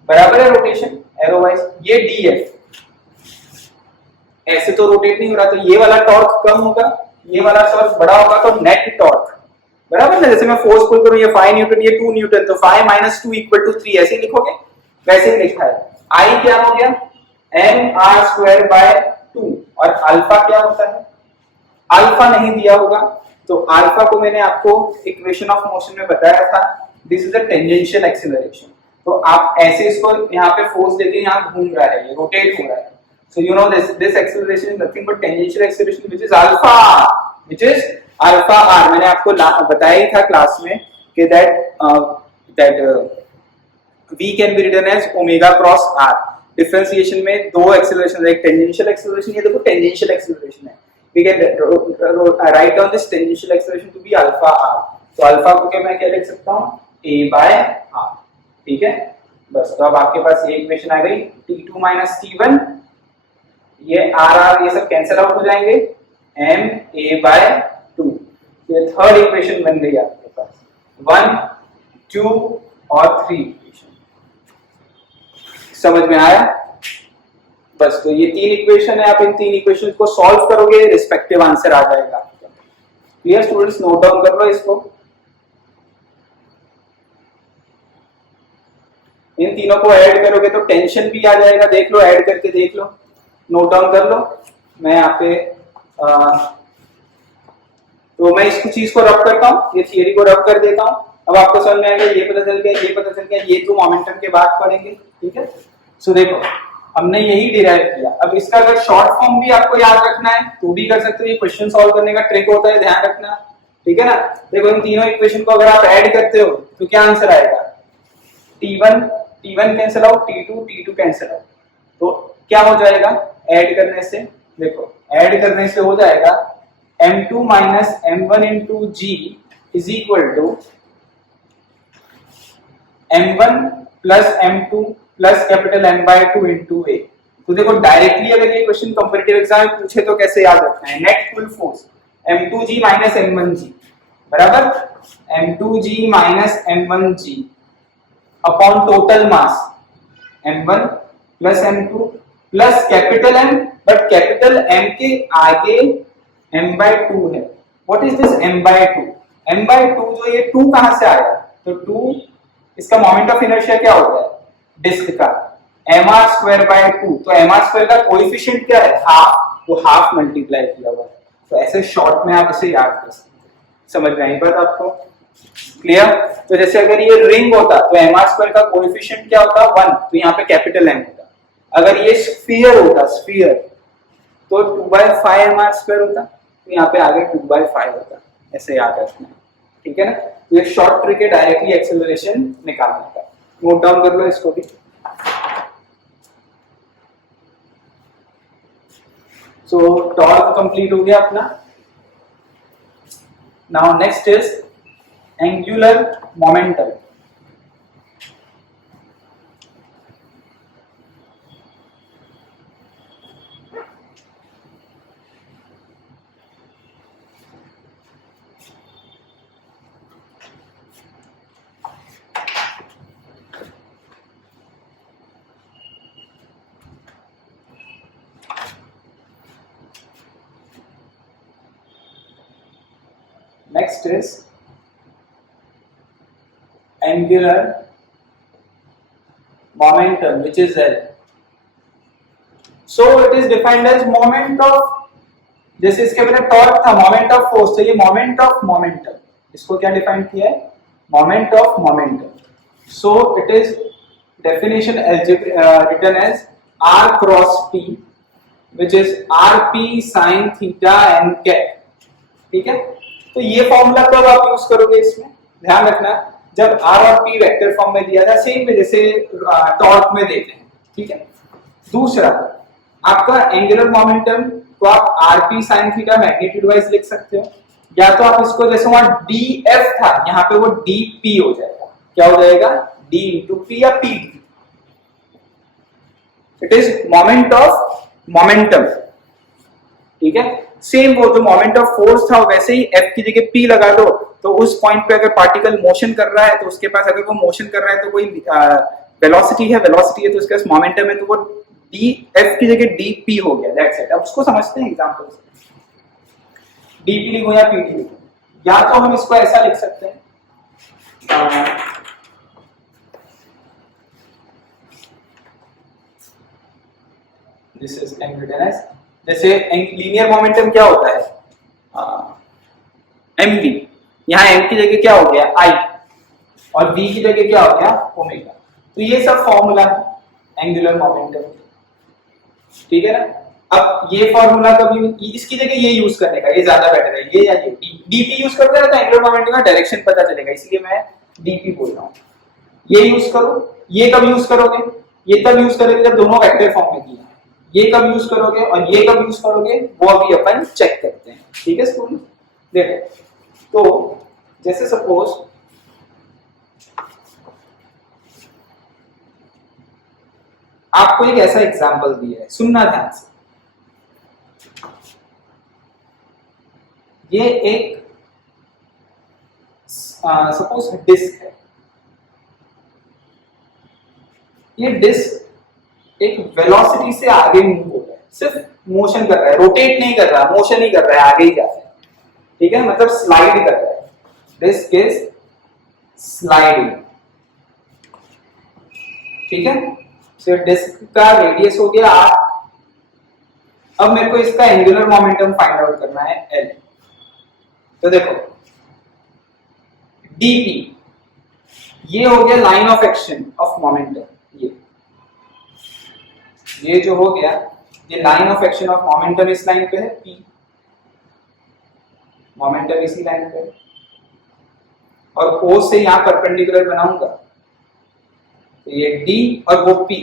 बराबर है रोटेशन एरो वाइज, ये DF ऐसे तो रोटेट नहीं हो रहा, तो ये वाला टॉर्क कम होगा, ये वाला टॉर्क बड़ा होगा, तो नेट टॉर्क बराबर ना, जैसे मैं फोर्स पुल करूं, ये 5 न्यूटन, ये 2 न्यूटन, तो 5 माइनस 2 इक्वल टू 3, ऐसे ही लिखोगे, वैसे ही लिखा है। I क्या हो गया mr स्क्वायर बाय 2, और अल्फा क्या होता है, अल्फा नहीं दिया होगा, तो अल्फा को मैंने आपको इक्वेशन ऑफ मोशन में बताया था, this is a tangential acceleration, तो आप ऐसे इसको यहाँ पे फोर्स देके यहाँ घूम रहा है, ये रोटेट हो रहा है, so you know this acceleration is nothing but tangential acceleration which is alpha r, मैंने आपको बताया ही था क्लास में कि that v can be written as omega cross r, differentiation में दो एक्सीलरेशन, एक टेंजेंशियल एक्सीलरेशन, ये देखो टेंजेंशियल एक्सीलरेशन है, we can write down this tangential acceleration to be alpha r, तो अल्फा को क्या मैं क्या लिख सकता हूँ a by r, ठीक है, बस। तो अब आपके पास ये इक्वेशन आ गई, T2 minus T1, ये R ये सब कैंसिल आउट हो जाएंगे, m a by 2, ये थर्ड इक्वेशन बन गई आपके पास, 1 2 और 3 इक्वेशन, समझ में आया, बस। तो ये 3 इक्वेशन है, आप इन 3 इक्वेशन को सॉल्व करोगे, रिस्पेक्टिव आंसर आ जाएगा आपका। क्लियर स्टूडेंट्स, नोट डाउन कर लो इसको, इन तीनों को ऐड करोगे तो टेंशन भी आ जाएगा, देख लो, ऐड करके देख लो, नोट डाउन कर लो। मैं यहाँ पे तो मैं इस चीज को रब करता हूँ, ये थियरी को रब कर देता हूँ, अब आपको समझ में आएगा, ये पता चल गया, ये पता चल गया, ये तो मोमेंटम के बाद पढ़ेंगे, ठीक है। सो देखो हमने यही डिराइव किया, अब इसका अगर शॉर्ट फॉर्म भी आपको याद रखना है तो भी कर सकते हो, ये क्वेश्चन सॉल्व करने का ट्रिक होता है, ध्यान रखना, ठीक है ना। देखो इन तीनों इक्वेशन को अगर आप ऐड करते हो तो क्या आंसर आएगा, T1 cancel out, T2 cancel out, तो क्या हो जाएगा ऐड करने से, देखो ऐड करने से हो जाएगा m2 minus m1 into g is equal to m1 plus m2 plus capital M by 2 into a। तो देखो डायरेक्टली अगर ये क्वेश्चन कॉम्पिटिटिव एग्जाम में पूछे तो कैसे याद रखना है, net full force m2g minus m1g बराबर m2g minus m1g upon total mass m1 plus m2 plus capital M, but capital M के आगे m/2 है। What is this m/2? m/2 जो ये 2 कहां से आया? तो 2 इसका मोमेंट ऑफ इनर्शिया क्या होता है डिस्क का? mr²/2। तो mr² का कोएफिशिएंट क्या है? हाफ। तो हाफ मल्टीप्लाई किया हुआ है। तो ऐसे शॉर्ट में आप इसे याद कर सकते हैं। समझ में आई बात आपको? क्लियर? तो जैसे अगर ये रिंग होता तो mr² का कोएफिशिएंट क्या होता? 1। तो यहाँ पे कैपिटल M होता। अगर ये स्फीयर होता, स्फीयर, तो 2/5 mr² होता। तो यहाँ पे आगे 2/5 होता। ऐसे याद रखना, ठीक है ना? तो ये शॉर्ट ट्रिक है डायरेक्टली एक्सेलरेशन निकालने का। नोट डाउन कर लो इसको भी। सो टॉर्क कंप्लीट हो गया अपना। Now next is angular momentum. Next is angular momentum, which is L. So it is defined as moment of, जैसे इसके पहले टॉर्क था, मोमेंट ऑफ फोर्स, तो ये मोमेंट ऑफ मोमेंटम, इसको क्या डिफाइन किया है? Moment of momentum. So it is definition written as r cross p, which is rp sin theta n cap। ठीक है? तो ये फॉर्मूला कब आप यूज करोगे इसमें? ध्यान रखना, जब r और p वेक्टर फॉर्म में दिया था, सेम वे जैसे टॉर्क में देते हैं। ठीक है? दूसरा, आपका एंगुलर मोमेंटम को आप rp sin theta magnitude wise लिख सकते हो, या तो आप इसको जैसे वहां df था, यहाँ पे वो dp हो जाएगा। क्या हो जाएगा? d into p या p। It is moment of momentum. ठीक है? सेम वो जो मोमेंट ऑफ फोर्स था वैसे ही F की जगह P लगा दो, तो उस पॉइंट पे अगर पार्टिकल मोशन कर रहा है तो उसके पास, अगर वो मोशन कर रहा है तो कोई वेलोसिटी है तो उसके पास मोमेंटम है, तो वो F की जगह dp हो गया। That's it. अब उसको समझते हैं एग्जांपल से। dp लिखो या pt लिखो, या तो हम इसको ऐसा लिख सकते हैं, दिस इज एंगुलर, जैसे लीनियर मोमेंटम क्या होता है? mv। यहाँ m की जगह क्या हो गया? I, और v की जगह क्या हो गया? ओमेगा। तो ये सब फॉर्मूला है एंगुलर मोमेंटम। ठीक है ना? अब ये फॉर्मूला कभी इसकी जगह ये यूज करने का, ये ज्यादा बेटर है। ये या ये dp यूज करोगे तो एंगुलर मोमेंटम का डायरेक्शन पता चलेगा, इसलिए मैं dp बोल रहा हूँ। ये यूज करो। ये कब यूज करोगे? ये तब यूज करोगे जब दोनों वेक्टर फॉर्म में दिया। ये कब यूज करोगे और ये कब यूज करोगे, वो अभी अपन चेक करते हैं। ठीक है स्कूल? देखो, तो जैसे सपोज आपको एक ऐसा एग्जांपल दिया है, सुनना ध्यान से। ये एक सपोज डिस्क है। ये डिस्क एक वेलोसिटी से आगे मूव हो रहा है, सिर्फ मोशन कर रहा है, रोटेट नहीं कर रहा, मोशन ही कर रहा है, आगे ही जा रहा है। ठीक है? मतलब स्लाइड कर रहा है। Disc is sliding. ठीक है? तो डिस्क का रेडियस हो गया r। अब मेरे को इसका एंगुलर मोमेंटम फाइंड आउट करना है L। तो देखो, dp ये हो गया line of action of momentum. ये जो हो गया, ये line of action of momentum इस लाइन पे है, p मोमेंटम इसी लाइन पे है, और O से यहां परपेंडिकुलर बनाऊंगा, तो ये d और वो p।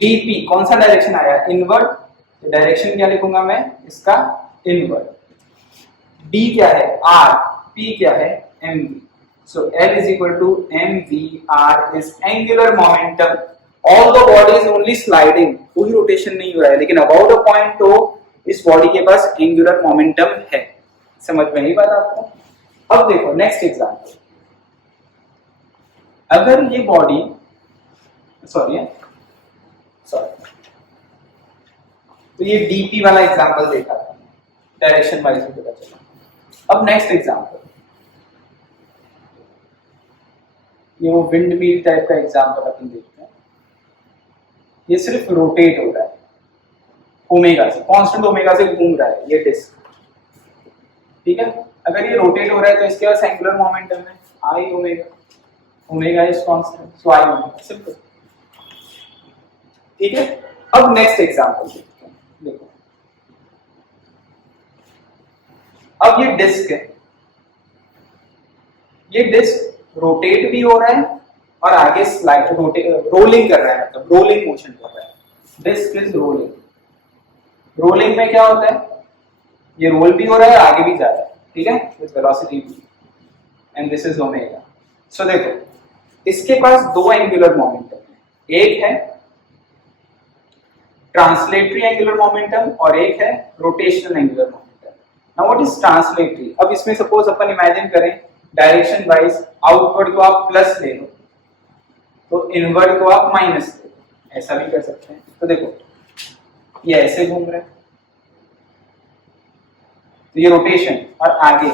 dp कौन सा डायरेक्शन आया? इनवर्ड। तो डायरेक्शन क्या लिखूंगा मैं इसका? इनवर्ड। d क्या है? r, p क्या है? mv। So L is equal to mv, r is angular momentum। All the body is only sliding, कोई रोटेशन नहीं हो रहा है, लेकिन अबाउट अ पॉइंट O इस बॉडी के पास एंगुलर मोमेंटम है। समझ में नहीं बात आपको? अब देखो नेक्स्ट एग्जांपल। अगर ये बॉडी सॉरी तो ये डीपी वाला एग्जांपल देखा था, डायरेक्शन वाइज भी पता चला। अब नेक्स्ट एग्जांपल, ये वो विंड मिल टाइप का एग्जांपल अपन देखते हैं। ये सिर्फ रोटेट हो रहा है ओमेगा से, कांस्टेंट ओमेगा से घूम रहा है ये डिस्क, ठीक है। अगर ये रोटेट हो रहा है तो इसके पास एंगुलर मोमेंटम है I omega, omega is constant, so I omega, simple, ठीक है। अब नेक्स्ट एग्जांपल देखते हैं, देखो अब ये डिस्क है, ये डिस्क रोटेट भी हो रहा है और आगे स्लाइड रोलिंग कर रहा है, मतलब रोलिंग मोशन कर रहा है, डिस्क इज रोलिंग। रोलिंग में क्या होता है, ये रोल भी हो रहा है आगे भी जा रहा है, ठीक है, with velocity v, and this is omega. So देखो इसके पास दो एंगुलर मोमेंटम है, एक है ट्रांसलेटरी एंगुलर मोमेंटम और एक है rotational angular momentum. Now what is translatory? अब इसमें सपोज अपन इमेजिन करें डायरेक्शन वाइज आउटवर्ड को आप प्लस ले लो तो इनवर्ड को आप माइनस ले लो, ऐसा भी कर सकते हैं। तो देखो ये ऐसे घूम रहा है तो ये रोटेशन, और आगे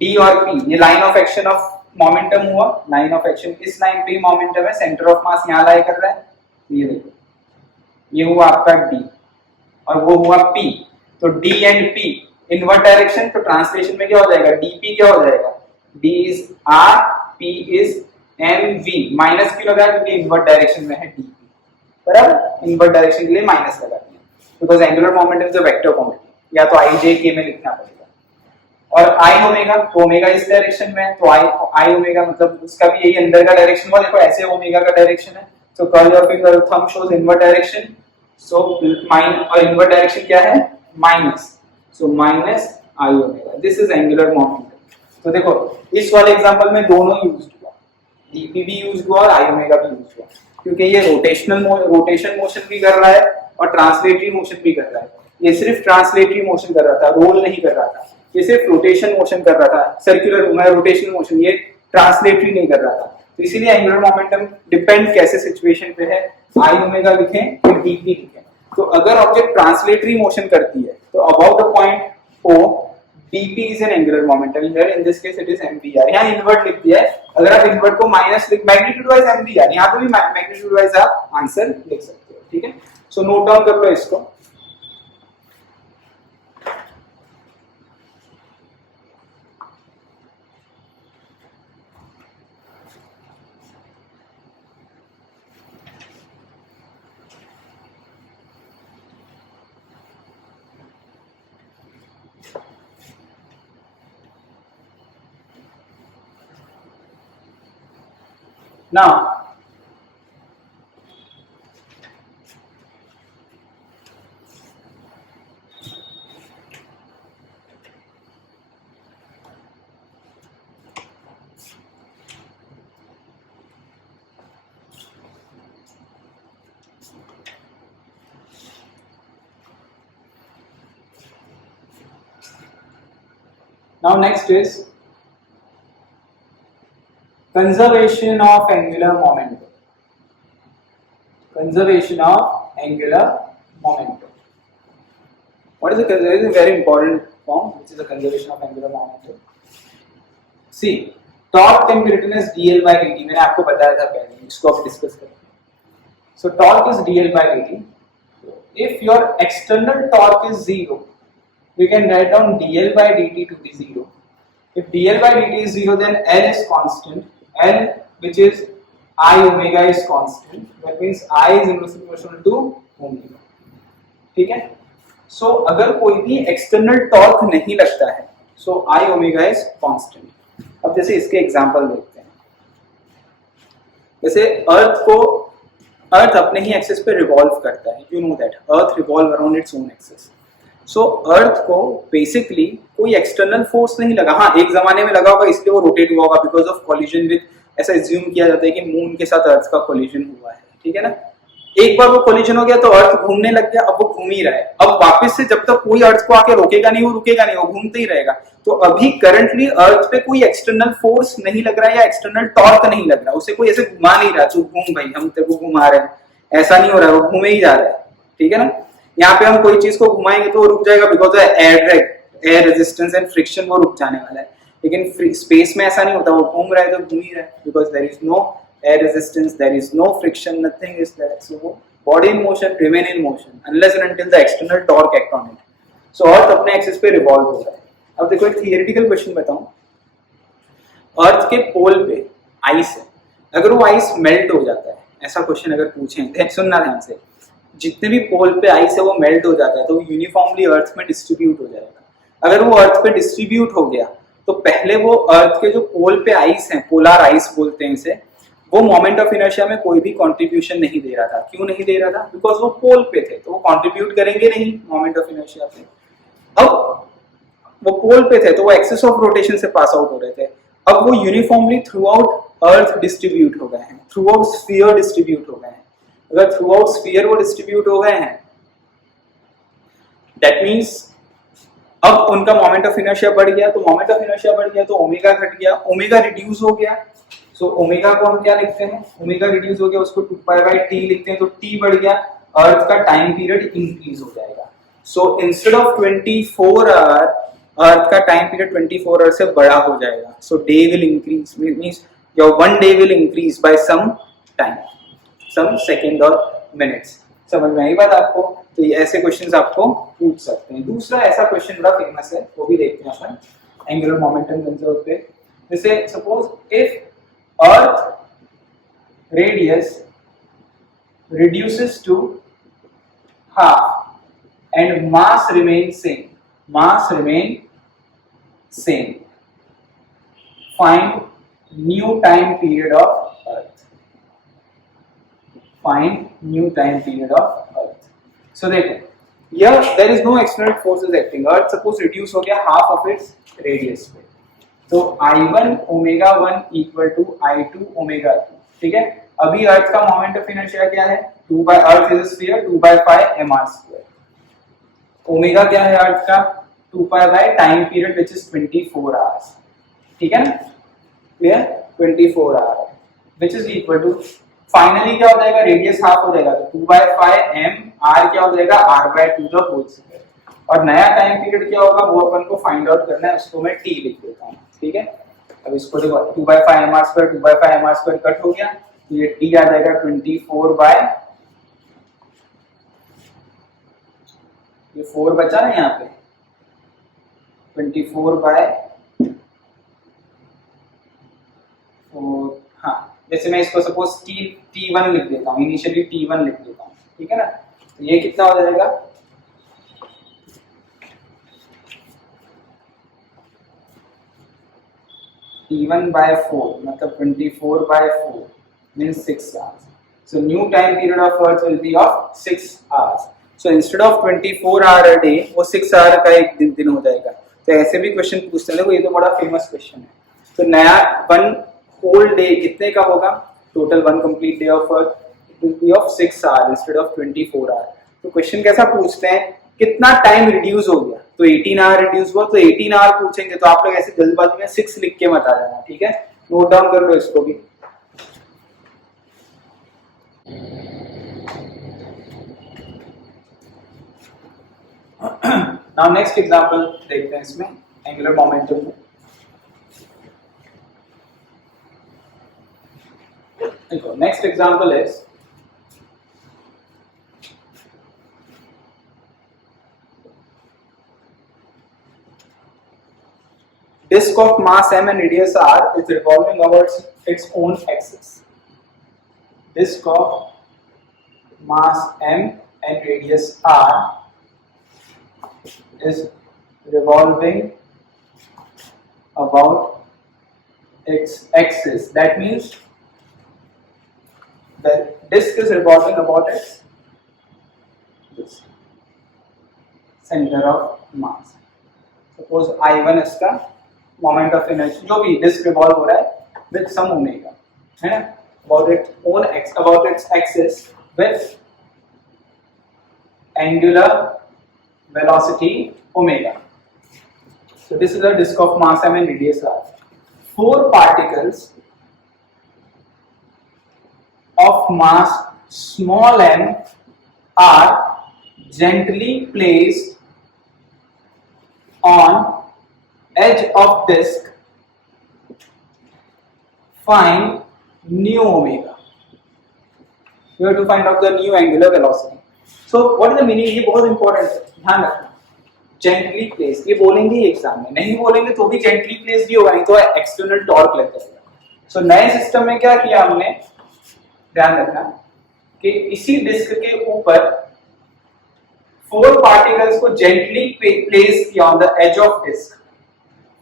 डी और पी ये line of action of momentum हुआ, लाइन ऑफ एक्शन इस लाइन पे मोमेंटम है, सेंटर ऑफ मास यहां लाई कर रहा है, ये देखो ये हुआ आपका डी और वो हुआ पी, तो D and P invert direction, तो ट्रांसलेशन में क्या हो जाएगा, डीपी क्या हो जाएगा, D is R, P is M V, minus क्यों लगाया क्योंकि इनवर्ट डायरेक्शन में है डीपी, बराबर, इनवर्ट डायरेक्शन के लिए माइनस लगा दिया because angular momentum is a vector quantity, या तो आई जे के में लिखना पड़ेगा। और आई ओमेगा, तो ओमेगा इस डायरेक्शन में है तो आई ओमेगा मतलब उसका भी यही अंदर का डायरेक्शन हुआ, देखो ऐसे ओमेगा का डायरेक्शन है, so curl your finger thumb shows inward direction, so और inward direction क्या है, minus, so minus I omega, this is angular momentum। तो देखो इस वाले एग्जांपल में दोनों यूज हुआ, dp भी यूज हुआ और I omega भी यूज हुआ, क्योंकि ये रोटेशन मोशन भी कर रहा है और ट्रांसलेटरी मोशन भी कर रहा है। ये सिर्फ ट्रांसलेटरी मोशन कर रहा था, रोल नहीं कर रहा था, ये सिर्फ रोटेशन मोशन कर रहा था, सर्कुलर रोटेशनल मोशन, ये ट्रांसलेटरी नहीं कर रहा था। तो इसीलिए एंगुलर मोमेंटम डिपेंड कैसे सिचुएशन पे है, आई ओमेगा लिखें फिर डीपी लिखें। तो अगर ऑब्जेक्ट ट्रांसलेटरी मोशन करती है तो about the point O DP is an angular momentum, here in this case it is MVR, यहां इन्वर्ट लिख दिया है, अगर आप इन्वर्ट को माइनस लिख मैग्नीट्यूड वाइज एमवीआर, यहां पे भी मैग्नीट्यूड वाइज आप आंसर लिख सकते हो, ठीक है। सो नोट डाउन कर लो इसको। Now, next is conservation of angular momentum. Conservation of angular momentum. What is there is a very important form which is the conservation of angular momentum. See, torque can be written as dl by dt. मैंने आपको बताया था पहले, इसको आप discuss करें। So torque is dl by dt. If your external torque is 0, we can write down dl by dt to be 0. If dl by dt is 0, then L is constant. L, which is I omega, is constant. That means I is inversely proportional to omega. ठीक है? So अगर कोई भी external torque नहीं लगता है, so I omega is constant. अब जैसे इसके एग्जांपल देखते हैं। जैसे अर्थ अपने ही एक्सिस पे रिवॉल्व करता है, you know that. Earth revolve around its own axis. सो अर्थ को बेसिकली कोई एक्सटर्नल फोर्स नहीं लगा, हाँ एक जमाने में लगा होगा इसलिए वो रोटेट हुआ होगा बिकॉज ऑफ कोलिजन विद, ऐसा एज्यूम किया जाता है कि मून के साथ अर्थ का कोलिजन हुआ है, ठीक है ना। एक बार वो कोलिजन हो गया तो अर्थ घूमने लग गया, अब वो घूम ही रहा है, अब वापस से जब तक कोई अर्थ को आके रोकेगा नहीं, वो रुकेगा नहीं, वो घूमते ही रहेगा। तो अभी करंटली अर्थ पे कोई एक्सटर्नल फोर्स नहीं लग रहा है या एक्सटर्नल टॉर्क नहीं लग रहा, उसे कोई ऐसे घुमा नहीं रहा, तू घूम भाई हम तेरे को घुमा रहे हैं, ऐसा नहीं हो रहा है, वो घूमे ही जा रहा है, ठीक है ना। यहाँ पे हम कोई चीज को घुमाएंगे तो वो रुक जाएगा because air resistance and friction, वो रुक जाने वाला है। लेकिन स्पेस में ऐसा नहीं होता, वो घूम रहा है तो घूम ही रहा है because there is no air resistance, there is no friction, nothing is there. So body in motion remain in motion unless and until the external torque act on it. So अर्थ अपने एक्सिस पे revolve हो रहा है। अब देखो एक theoretical question बताऊं, अर्थ के पोल पे आइस है, अगर वो आइस मेल्ट हो जाता है, ऐसा क्वेश्चन अगर पूछें, सुनना ध्यान से, जितने भी पोल पे आइस है वो मेल्ट हो जाता है तो वो यूनिफॉर्मली अर्थ में डिस्ट्रीब्यूट हो जाएगा। अगर वो अर्थ पे डिस्ट्रीब्यूट हो गया तो पहले वो अर्थ के जो पोल पे आइस है, पोलर आइस बोलते हैं इसे, वो मोमेंट ऑफ इनर्शिया में कोई भी कंट्रीब्यूशन नहीं दे रहा था। क्यों नहीं दे रहा था? बिकॉज वो पोल पे थे तो वो कंट्रीब्यूट करेंगे नहीं मोमेंट ऑफ इनर्शिया पे। अब वो पोल पे थे तो वो एक्सिस ऑफ रोटेशन से पास आउट हो रहे थे। अब वो यूनिफॉर्मली थ्रू आउट अर्थ डिस्ट्रीब्यूट हो गए हैं, थ्रू आउट स्फीयर डिस्ट्रीब्यूट हो गए हैं। अगर थ्रू आउट स्फीयर वो डिस्ट्रीब्यूट हो गए हैं, दैट मीन्स अब उनका मोमेंट ऑफ इनर्शिया बढ़ गया, तो मोमेंट ऑफ इनर्शिया बढ़ गया तो ओमेगा घट गया, ओमेगा रिड्यूस हो गया। सो ओमेगा को हम क्या लिखते हैं? ओमेगा रिड्यूस हो गया, उसको 2π/t लिखते हैं, तो t बढ़ गया, अर्थ का टाइम पीरियड इंक्रीज हो जाएगा। So instead of 24 hour, earth का टाइम पीरियड 24 आवर से बड़ा हो जाएगा। So day will increase, means your one day will increase by some time, some second और मिनट्स। समझ में आई बात आपको? तो ये ऐसे क्वेश्चंस आपको पूछ सकते हैं। दूसरा ऐसा क्वेश्चन बड़ा फेमस है, वो भी देखते हैं अपन, एंगुलर मोमेंटम कंजर्व पे। जैसे suppose if Earth radius reduces to half and mass remains same. Mass remain same. Find new time period of Earth. Find new time period of Earth. So देखो, here there is no external forces acting. Earth suppose reduce हो गया half of its radius पे, तो I1 omega 1 equal to I2 omega 2। ठीक है, अभी अर्थ का moment of inertia क्या है? 2 by earth is a sphere, 2/5 mr²। Omega क्या है अर्थ का? 2π by time period which is 24 hours. ठीक है ना, clear? 24 hour which is equal to, finally क्या हो जाएगा? रेडियस हाफ हो जाएगा तो 2/5 m, r क्या हो जाएगा? r/2 the whole square. और नया टाइम पीरियड क्या होगा वो अपन को फाइंड आउट करना है, उसको मैं t लिख देता हूँ। ठीक है, अब इसको देखो 2/5 mr², 2/5 mr² कट हो गया, तो ये t आ जाएगा 24 बाय, ये 4 बचा ना यहाँ पे, 24 बाय 4। हाँ, जैसे मैं इसको सपोज t1 लिख देता हूँ, इनिशियली t1 लिख देता हूँ। ठीक है ना, तो ये कितना हो जाएगा? T1/4 मतलब 24/4 means 6 hours. So new time period of Earth will be of 6 hours. So instead of 24 hour a day, वो 6 hour का एक दिन हो जाएगा। तो ऐसे भी क्वेश्चन पूछते हैं, देखो ये तो बड़ा फेमस क्वेश्चन है। तो नया 1 whole day कितने का होगा? Total 1 complete day of Earth it will be of 6 hours instead of 24 hour। तो क्वेश्चन कैसा पूछते हैं? कितना टाइम रिड्यूस हो गया? तो 18 आवर रिड्यूस हुआ, तो 18 आवर पूछेंगे तो आप लोग ऐसे जल्दबाजी में 6 लिख के मत आ जाना। ठीक है, नोट डाउन कर लो इसको भी। नाउ नेक्स्ट एग्जांपल देखते हैं इसमें एंगुलर मोमेंटम में। देखो next example is disk of mass m and radius r is revolving about its own axis. Disk of mass m and radius r is revolving about its axis. That means the disk is revolving about its center of mass. Suppose I1 इसका moment of inertia, जो भी disc revolve हो रहा है with some omega, है ना, about its axis with angular velocity omega. So this is the disc of mass m and radius r. 4 particles of mass small m are gently placed on edge of disk, find new omega. You have to find out the new angular velocity. So what is the meaning? ये बहुत important है, ध्यान रखना. Gently placed, ये बोलेंगे exam में, नहीं बोलेंगे तो भी gently placed ही होगा, नहीं तो एक्सटर्नल टॉर्क लेते हैं. So नए सिस्टम में क्या किया हमने, ध्यान रखना कि इसी डिस्क के ऊपर 4 पार्टिकल्स को gently placed किया on the edge of disk.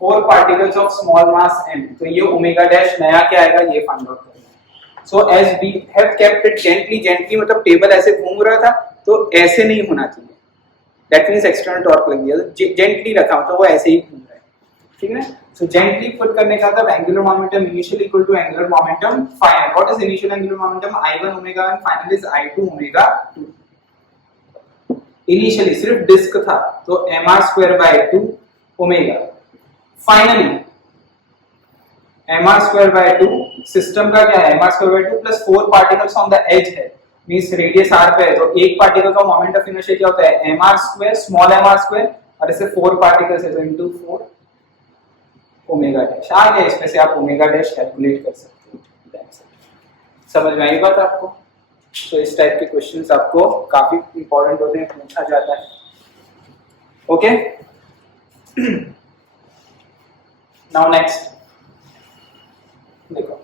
4 particles of small mass m. तो ये ओमेगा डैश नया क्या आएगा ये फाइंड आउट करना. So as we have kept it gently, gently मतलब टेबल ऐसे घूम रहा था तो ऐसे नहीं होना चाहिए. That means external torque लग गया. तो gently रखा तो वो ऐसे ही घूम रहा है. ठीक है. So gently put करने का मतलब angular momentum initial equal to angular momentum final. What is initial angular momentum? I1 omega and final is I2 omega 2. Initially सिर्फ डिस्क था तो mr square by 2 omega. Finally mr square by 2 system का क्या है, mr square by 2 plus 4 particles on the edge है, means radius r पे है तो एक पार्टिकल का मोमेंट ऑफ इनर्शिया क्या होता है mr square small mr square और इससे 4 पार्टिकल्स है तो इनटू 4 ओमेगा डैश आ गया. इसमें से आप ओमेगा डैश कैलकुलेट कर सकते हो. समझ में आई बात आपको? तो इस टाइप के क्वेश्चंस आपको काफी इंपॉर्टेंट होते हैं, पूछा जाता है. ओके, नाउ नेक्स्ट देखो.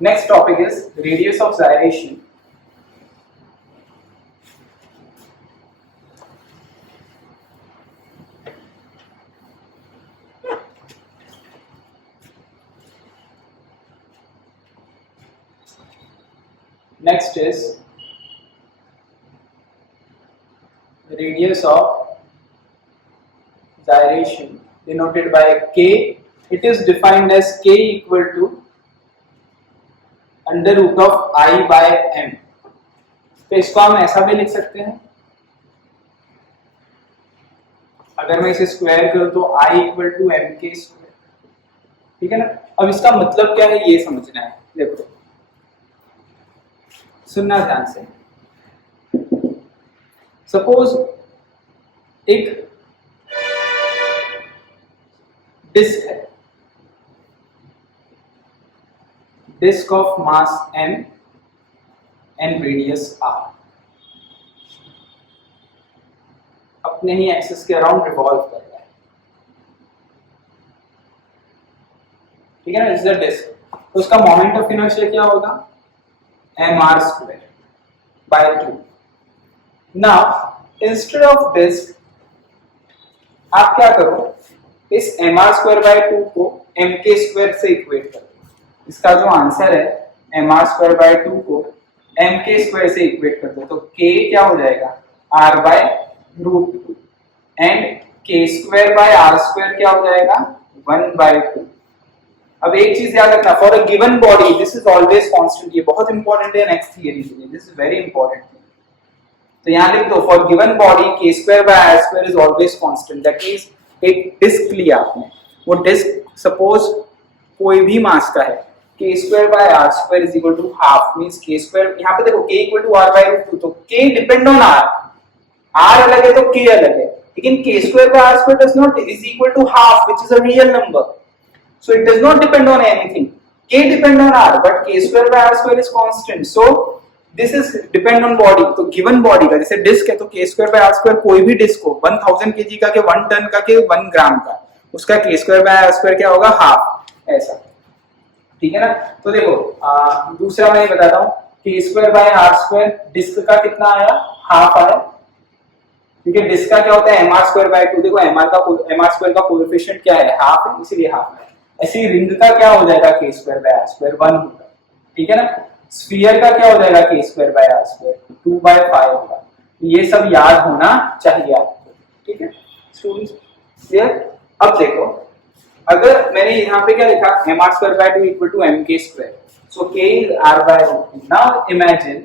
Next topic is radius of gyration. Next is radius of gyration denoted by k. It is defined as k equal to under root of I by m. तो इसको हम ऐसा भी लिख सकते हैं, अगर मैं इसे स्क्वायर करूं तो I इक्वल टू m के स्क्वायर. ठीक है ना. अब इसका मतलब क्या है ये समझना है. देखो सुनना ध्यान से. सपोज एक डिस्क है, disc of mass m and radius r, अपने ही एक्सिस के अराउंड रिवॉल्व कर रहा है. ठीक है ना. इज द डिस्क, तो उसका मोमेंट ऑफ इनर्शिया क्या होगा mr square by 2. Now instead of disc आप क्या करो, इस mr square by 2 को m के स्क्वायर से इक्वेट करो. इसका जो आंसर है mr square by 2 को m के स्क्वायर से इक्वेट कर दो तो k क्या हो जाएगा r by root 2 and k square by r square क्या हो जाएगा 1 by 2. अब एक चीज याद रखना, for a given body this is always constant. ये बहुत इंपॉर्टेंट है नेक्स्ट थियरी के लिए, दिस इज वेरी इंपॉर्टेंट. तो यहां लिख दो for given body k square by r square is always constant. That means एक डिस्क लिया आपने, वो डिस्क सपोज कोई भी मास का है, k square by r square is equal to half, means k square. यहां पे देखो k equal to r by root 2, तो k depend on r, r अलग है तो k अलग है, लेकिन k square by r square does not is equal to half which is a real number, so it does not depend on anything. k depend on r but k square by r square is constant. So this is depend on body. तो given body का जैसे disc है तो k square by r स्क्वायर कोई भी disc हो 1000 kg का के 1 टन का के 1 ग्राम का, उसका k square by r square क्या होगा हाफ, ऐसा. ठीक है ना. तो देखो दूसरा मैं बताता हूँ, k square by r square disc का कितना आया हाफ आया. ठीक है. डिस्क का क्या होता है mr स्क्वायर बाय 2. देखो mr स्क्वायर का कोएफिशिएंट क्या है हाफ है, इसीलिए हाफ है. ऐसे रिंग का क्या हो जाएगा k square by r square 1 होगा. ठीक है ना. स्फीयर का क्या हो जाएगा k square by r square 2 by 5 होगा. ये सब याद होना चाहिए आपको. ठीक है स्टूडेंट्स, क्लियर. अब देखो अगर मैंने यहाँ पे क्या लिखा mr square by 2 equal to mk square, so k is r by root 2. Now imagine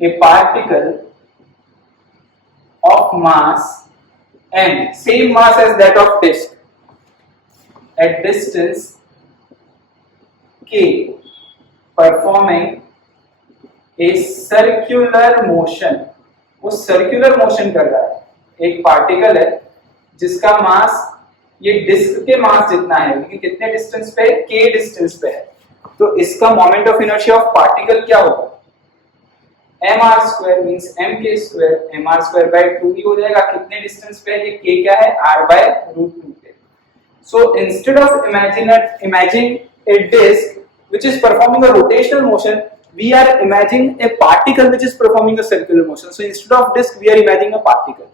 a particle of mass m, same mass as that of disk, at distance k, performing a circular motion, वो circular motion कर रहा है, एक particle है जिसका मास ये disc के मास जितना है, लेकिन कितने डिस्टेंस पे है, k डिस्टेंस पे है, तो इसका moment of inertia of particle क्या होगा, mr square means mk square, mr square by 2 ही हो जाएगा, कितने डिस्टेंस पे है, ये k क्या है, r बाय रूट 2 पे। सो instead of imagine a disk which is performing a rotational motion, we are imagining a particle which is performing a circular motion. So instead of disk we are imagining a particle,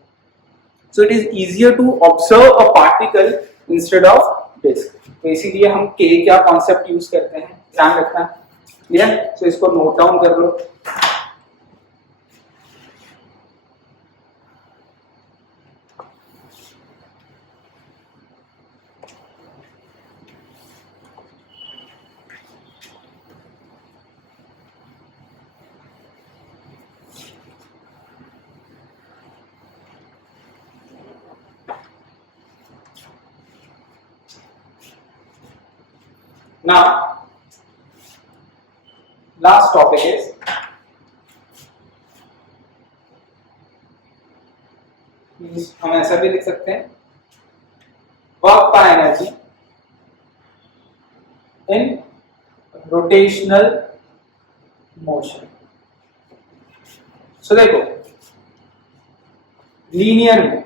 so it is easier to observe a particle instead of disk. तो इसीलिए हम k क्या concept use करते हैं, ध्यान रखना, clear. सो इसको note down कर लो। Now, last topic is हम ऐसा भी लिख सकते हैं, work by energy in rotational motion. So देखो, लीनियर में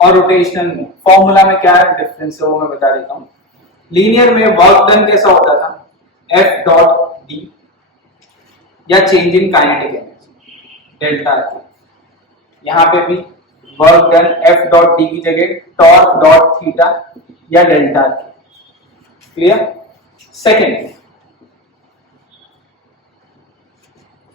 और रोटेशनल में फॉर्मूला में क्या डिफरेंस है वो मैं बता देता हूं। लीनियर में वर्क डन कैसा होता था, F डॉट डी, या change in kinetic energy delta के। यहां पे भी work done F dot D की जगह टॉर्क डॉट थीटा या डेल्टा के, क्लियर। सेकेंड,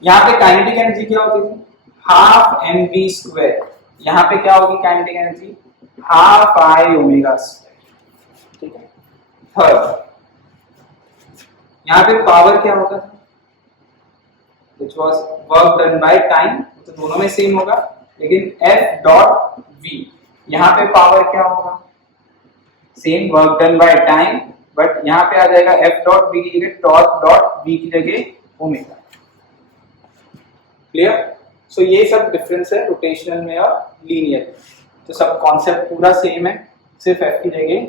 यहां पे काइनेटिक एनर्जी क्या होती थी, हाफ एम वी स्क्वायर, यहां पे क्या होगी kinetic energy, half I omega square, ठीक है। थर्ड, यहां पे पावर क्या होता था, which was work done by time, तो दोनों में सेम होगा, लेकिन F डॉट V, यहां पे पावर क्या होगा, same work done by time, but यहां पे आ जाएगा F डॉट V की जगह टॉर्क डॉट V की जगह ओमेगा, क्लियर। सो ये सब डिफरेंस है रोटेशनल में और लीनियर में, तो सब कॉन्सेप्ट पूरा सेम है, सिर्फ F की जगह,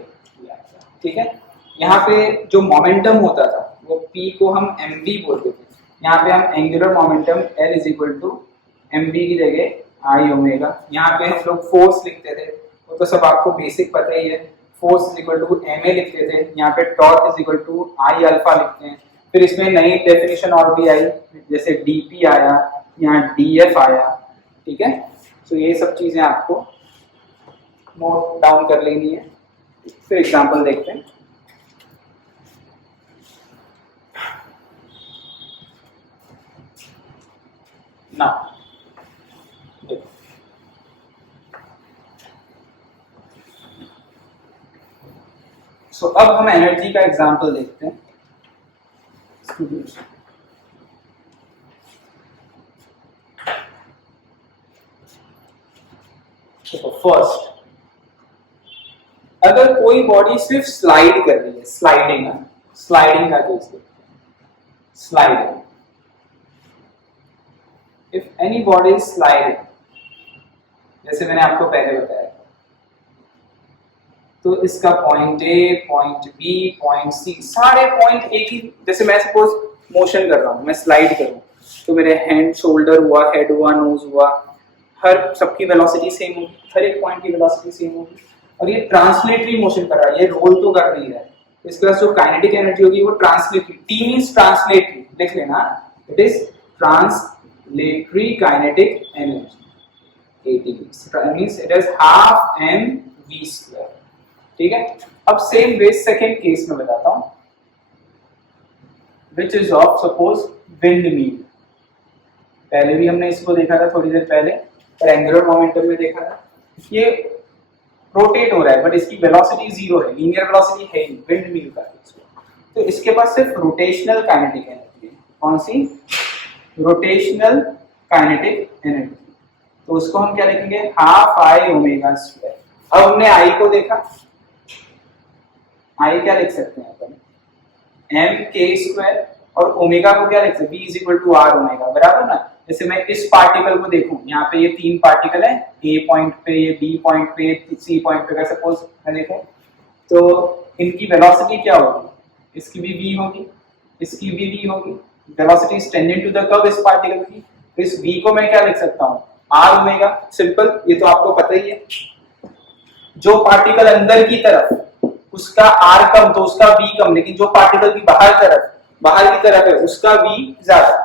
ठीक है। यहाँ पे जो मोमेंटम होता था वो P को हम mv बोलते थे, यहाँ पे हम angular momentum L is equal to mv की जगह आई ओमेगा। यहाँ पे हम लोग फोर्स लिखते थे, वो तो सब आपको बेसिक पता ही है, force is equal to ma लिखते थे, यहाँ पे torque is equal to I alpha लिखते हैं। फिर इसमें नई डेफिनेशन और भी आई, जैसे dp आया, यहाँ df आया, ठीक है। तो ये सब चीजें आपको नोट डाउन कर लेनी है। फिर एग्जाम्पल देखते हैं। ना सो अब हम एनर्जी का एग्जांपल देखते हैं। फर्स्ट, अगर कोई बॉडी सिर्फ स्लाइड कर रही है, स्लाइडिंग का केस देखते हैं। Sliding, if any body is sliding, जैसे मैंने आपको पहले बताया, तो इसका point A, point B, point C, सारे पॉइंट एक ही, जैसे मैं सपोज मोशन कर रहा हूं, मैं स्लाइड करूं, तो मेरे हैंड, शोल्डर हुआ, हेड हुआ, नोज हुआ, हर सबकी वेलोसिटी सेम होगी, हर एक पॉइंट की वेलोसिटी सेम होगी। और ये ट्रांसलेटरी मोशन कर रहा है, ये रोल तो कर नहीं रहा है, इसके पास जो काइनेटिक एनर्जी होगी वो ट्रांसलेटरी, टी मींस ट्रांसलेटरी, लिख लेना, it is translatory kinetic energy, ATE means it is half mv square, ठीक है। अब सेम वे सेकेंड केस में बताता हूं, which is of suppose windmill। पहले भी हमने इसको देखा था थोड़ी देर पहले, और एंगुलर मोमेंटम में देखा था, ये रोटेट हो रहा है बट इसकी वेलोसिटी जीरो है, लीनियर वेलोसिटी है ही विंडमिल का केस। तो इसके पास सिर्फ रोटेशनल काइनेटिक एनर्जी है, कौन सी, रोटेशनल काइनेटिक एनर्जी, तो उसको हम क्या लिखेंगे, हाफ आई ओमेगा स्क्वायर। अब हमने आई को देखा, आई क्या लिख सकते हैं अपन, एम के स्क्वायर और ओमेगा को क्या लिख सकते हैं, v is equal to R omega, बराबर ना। जैसे मैं इस पार्टिकल को देखूं, यहाँ पे ये 3 पार्टिकल है, ए पॉइंट पे, ये बी पॉइंट पे, सी पॉइंट पे, अगर सपोज मैं देखूं तो इनकी वेलोसिटी क्या होगी, इसकी भी v होगी, इसकी भी v होगी, velocity is tangent to the curve इस पार्टिकल की, तो इस v को मैं क्या लिख सकता हूँ, आर ओमेगा, सिंपल, ये तो आपको पता ही है। जो पार्टिकल अंदर की तरफ उसका r कम तो उसका v कम, लेकिन जो पार्टिकल की बाहर की तरफ है उसका v ज्यादा,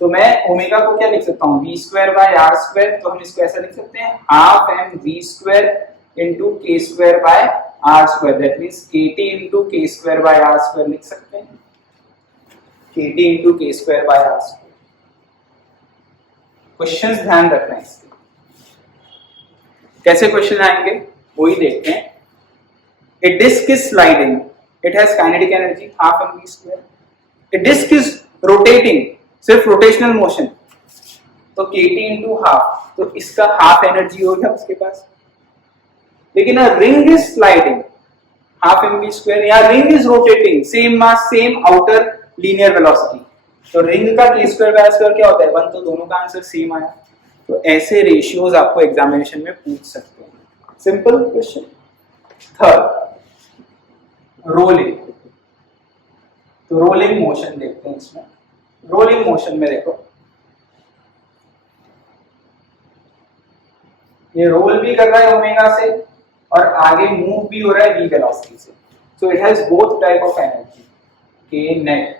तो मैं ओमेगा को क्या लिख सकता हूँ, v square by R square, तो हम इसको ऐसा लिख सकते हैं half M v square into K square by R square, that means kt into K square by R square लिख सकते हैं, kt into K square by R square. Questions ध्यान रखना है इसके, कैसे क्वेश्चन आएंगे वही देखते हैं। A disk is sliding, it has kinetic energy half mv square. A disk is rotating, सिर्फ रोटेशनल मोशन, तो kt इंटू हाफ, तो इसका हाफ एनर्जी होगा उसके पास। लेकिन ring is sliding half mv square, या ring is rotating same mass same outer linear velocity, तो रिंग का k स्क्वायर बाय स्क्वायर क्या होता है 1, तो दोनों का आंसर सेम आया। तो ऐसे रेशियोज आपको एग्जामिनेशन में पूछ सकते हैं, सिंपल क्वेश्चन। थर्ड, रोलिंग, तो रोलिंग मोशन देखते हैं इसमें। रोलिंग मोशन में देखो, ये रोल भी कर रहा है ओमेगा से और आगे मूव भी हो रहा है v वेलोसिटी से, so it has both type of energy, k net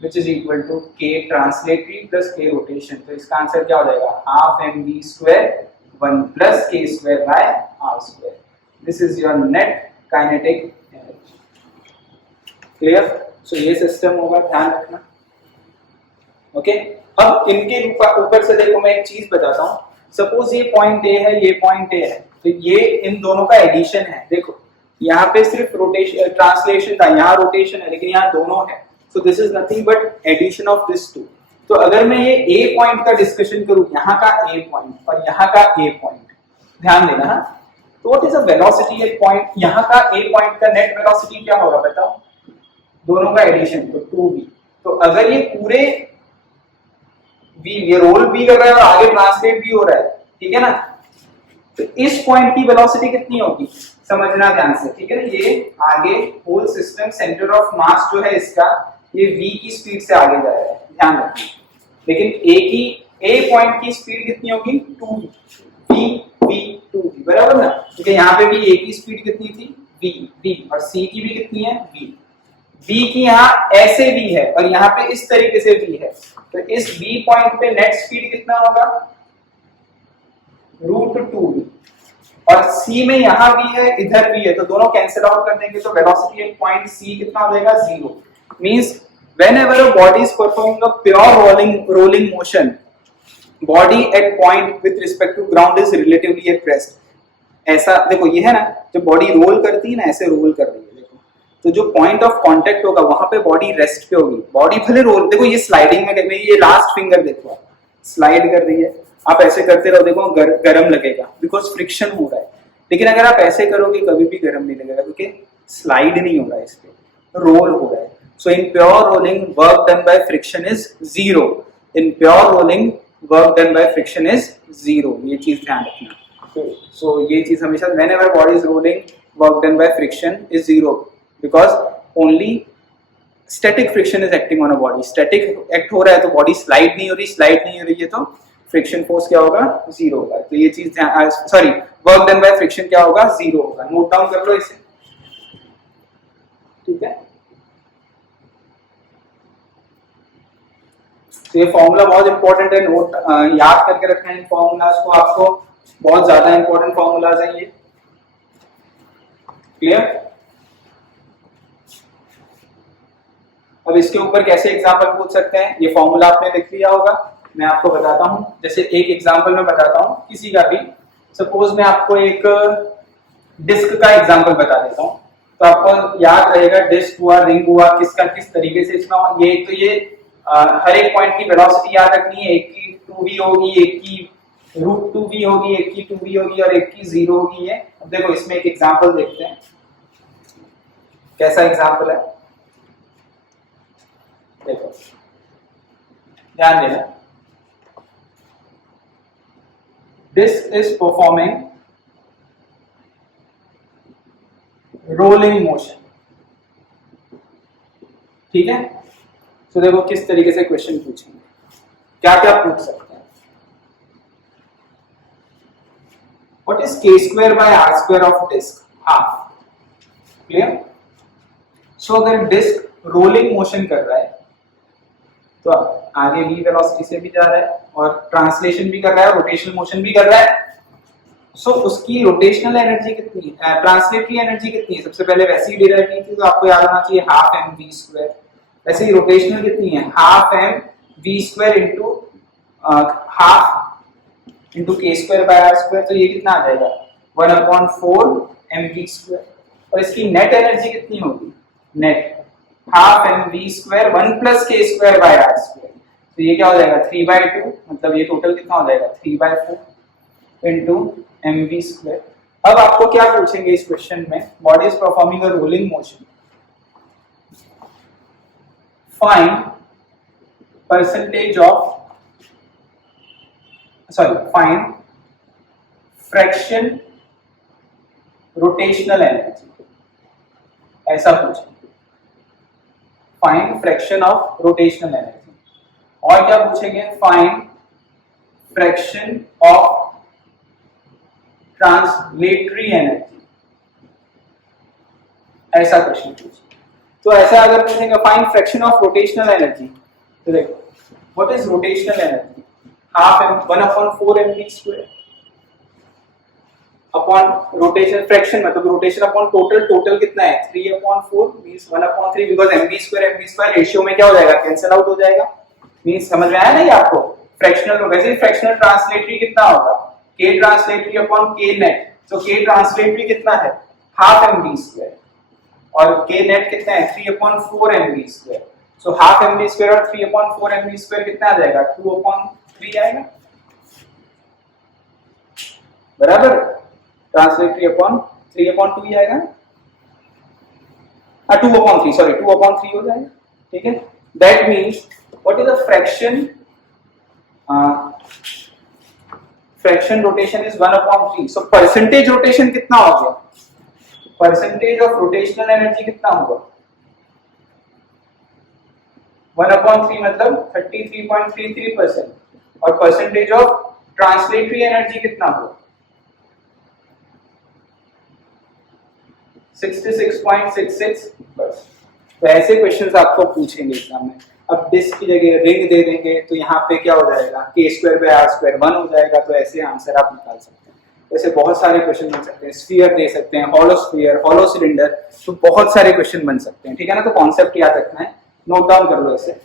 which is equal to k translatory plus k rotation, तो इसका आंसर क्या हो जाएगा, half mv square 1 plus k square by r square, this is your net kinetic energy, clear। so ये system होगा, ध्यान रखना, okay. अब इनके ऊपर से देखो, मैं एक चीज बताता हूँ, सपोज ये पॉइंट ए है, ये पॉइंट ए है, तो ये इन दोनों का एडिशन है। देखो यहाँ पे सिर्फ रोटेशन ट्रांसलेशन था, यहाँ रोटेशन है, लेकिन यहाँ दोनों है, so this is nothing but addition of this two। तो अगर मैं ये A पॉइंट का डिस्कशन करूं, यहाँ का A पॉइंट और यहाँ का A पॉइंट, ध्यान देना हाँ, तो what is a velocity at point, यहाँ का A पॉइंट का नेट वेलोसिटी क्या होगा बताओ, दोनों का एडिशन, तो 2v। तो अगर ये पूरे v, ये रोल भी कर रहा है और आगे ट्रांसलेट भी हो रहा है, ठीक है ना, तो इस पॉइंट की वेलोसिटी कितनी होगी, समझना ध्यान से, ठीक है ना। ये आगे whole system centre of mass जो है इसका, ये v की स्पीड से आगे जा रहा है, ध्यान रखना। लेकिन a पॉइंट की स्पीड कितनी होगी 2v, बराबर ना, क्योंकि यहाँ पे भी a की स्पीड कितनी थी v, और c की भी कितनी है v की यहाँ ऐसे v है और यहाँ पे इस तरीके से v है, तो इस v पॉइंट पे नेट स्पीड कितना होगा √2v, और c में यहाँ भी है इधर भी है, तो दोनों कैंसिल आउट कर देंगे, तो वेलोसिटी एट पॉइंट c कितना हो जाएगा 0। Means whenever a body is performing a pure rolling motion, body at point with respect to ground is relatively at rest। ऐसा देखो, ये है ना, जब बॉडी रोल करती है ना, ऐसे रोल कर रही है, देखो, तो जो पॉइंट ऑफ कांटेक्ट होगा वहां पे बॉडी रेस्ट पे होगी, बॉडी भले रोल, देखो ये स्लाइडिंग में ये लास्ट फिंगर देखो स्लाइड कर रही है, आप ऐसे करते रहो, देखो गरम लगेगा बिकॉज फ्रिक्शन हो रहा है, लेकिन अगर आप ऐसे करोगे कभी भी गरम नहीं लगेगा, क्योंकि स्लाइड नहीं हो रहा है, इस पे रोल हो रहा है। So in pure rolling, work done by friction is 0. In pure rolling, work done by friction is 0. ये चीज ध्यान रखना। So ये चीज हमेशा, whenever body is rolling, work done by friction is 0, because only static friction is acting on a body. Static act हो रहा है तो body slide नहीं हो रही है तो friction force क्या होगा 0 होगा। तो ये चीज sorry, work done by friction क्या होगा 0 होगा। नोट डाउन कर लो इसे, ठीक है। तो ये फॉर्मूला बहुत इंपॉर्टेंट है, नोट याद करके रखना है इन फॉर्मूलाज को, आपको बहुत ज्यादा इंपॉर्टेंट फॉर्मूलाज हैं ये, क्लियर। अब इसके ऊपर कैसे एग्जांपल पूछ सकते हैं, ये फॉर्मूला आपने लिख लिया होगा, मैं आपको बताता हूं। जैसे एक एग्जांपल मैं बताता हूं किसी का भी, सपोज मैं आपको एक डिस्क का एग्जांपल बता देता हूं, तो आपको याद रहेगा डिस्क हुआ, रिंग हुआ, किसका किस तरीके से इसमें ये, तो ये हर एक पॉइंट की वेलोसिटी याद रखनी है, एक की 2v होगी, एक की √2v होगी, एक की 2v होगी और एक की 0 होगी है। अब देखो इसमें एक एग्जांपल देखते हैं, कैसा एग्जांपल है। देखो ध्यान देना, disc is performing rolling motion, ठीक है। तो देखो किस तरीके से क्वेश्चन पूछेंगे, क्या क्या पूछ सकते हैं। What is k square by r square of disc, half, clear. So अगर डिस्क रोलिंग मोशन कर रहा है तो आगे v वेलोसिटी से भी जा रहा है और ट्रांसलेशन भी कर रहा है, रोटेशनल मोशन भी कर रहा है। सो उसकी रोटेशनल एनर्जी कितनी है, ट्रांसलेटरी एनर्जी कितनी है, सबसे पहले वैसे ही डिराइव की थी तो आपको याद होना चाहिए हाफ एम वी स्क्वायर। वैसे ही रोटेशनल कितनी है, half M V square into half into K square by R square, तो ये कितना आ जाएगा 1/4 एम वी स्क्वायर। और इसकी नेट एनर्जी कितनी होगी, net half M V square 1 plus K square by R square, तो ये क्या हो जाएगा 3/2, मतलब ये टोटल कितना हो जाएगा 3/4 इंटू एम वी स्क्वायर। अब आपको क्या पूछेंगे इस क्वेश्चन में, body is performing a rolling motion, find percentage of find fraction rotational energy, ऐसा पूछेंगे, find fraction of rotational energy. और क्या पूछेंगे, find fraction of translatory energy, ऐसा क्वेश्चन पूछेंगे। तो ऐसा अगर पूछेंगे find fraction of rotational energy, तो देखो what is rotational energy, half M 1/4 M V square upon rotation fraction, मतलब रोटेशन अपॉन टोटल, टोटल कितना है 3/4 means 1/3, because M V square ratio में क्या हो जाएगा, कैंसिल आउट हो जाएगा। मींस समझ में आया नहीं आपको, फ्रैक्शनल, वैसे ही फ्रैक्शनल ट्रांसलेटरी कितना होगा, k translatory upon k net, तो k ट्रांसलेटरी कितना है हाफ एम वी स्क्वायर और k नेट कितना है 3/4 M V square. So half M V square और 3/4 एम वी स्क्वायर कितना आ जाएगा 2/3 आएगा, बराबर। ट्रांसलेटरी अपॉन 3/2 ही आएगा, 2/3, सॉरी 2/3 हो जाएगा, ठीक है। That means what is the fraction, fraction rotation is 1/3। So percentage rotation कितना हो गया, परसेंटेज ऑफ रोटेशनल एनर्जी कितना होगा 1/3, मतलब 33.33%, और परसेंटेज ऑफ ट्रांसलेटरी एनर्जी कितना होगा 66.66%। तो ऐसे क्वेश्चंस आपको पूछेंगे एग्जाम में। अब डिस्क की जगह रिंग दे देंगे तो यहाँ पे क्या हो जाएगा k square by r square 1 हो जाएगा, तो ऐसे आंसर आप निकाल सकते हैं। ऐसे बहुत सारे क्वेश्चन बन सकते हैं, स्फीयर दे सकते हैं, हॉलो स्फीयर, हॉलो सिलेंडर, तो बहुत सारे क्वेश्चन बन सकते हैं, ठीक है ना। तो कॉन्सेप्ट याद रखना है, नोट डाउन कर लो ऐसे।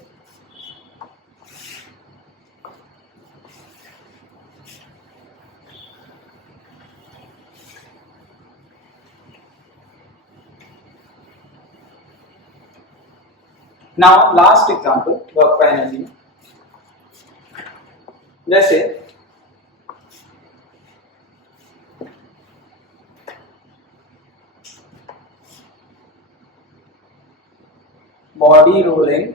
Now last example work by energy में, जैसे body rolling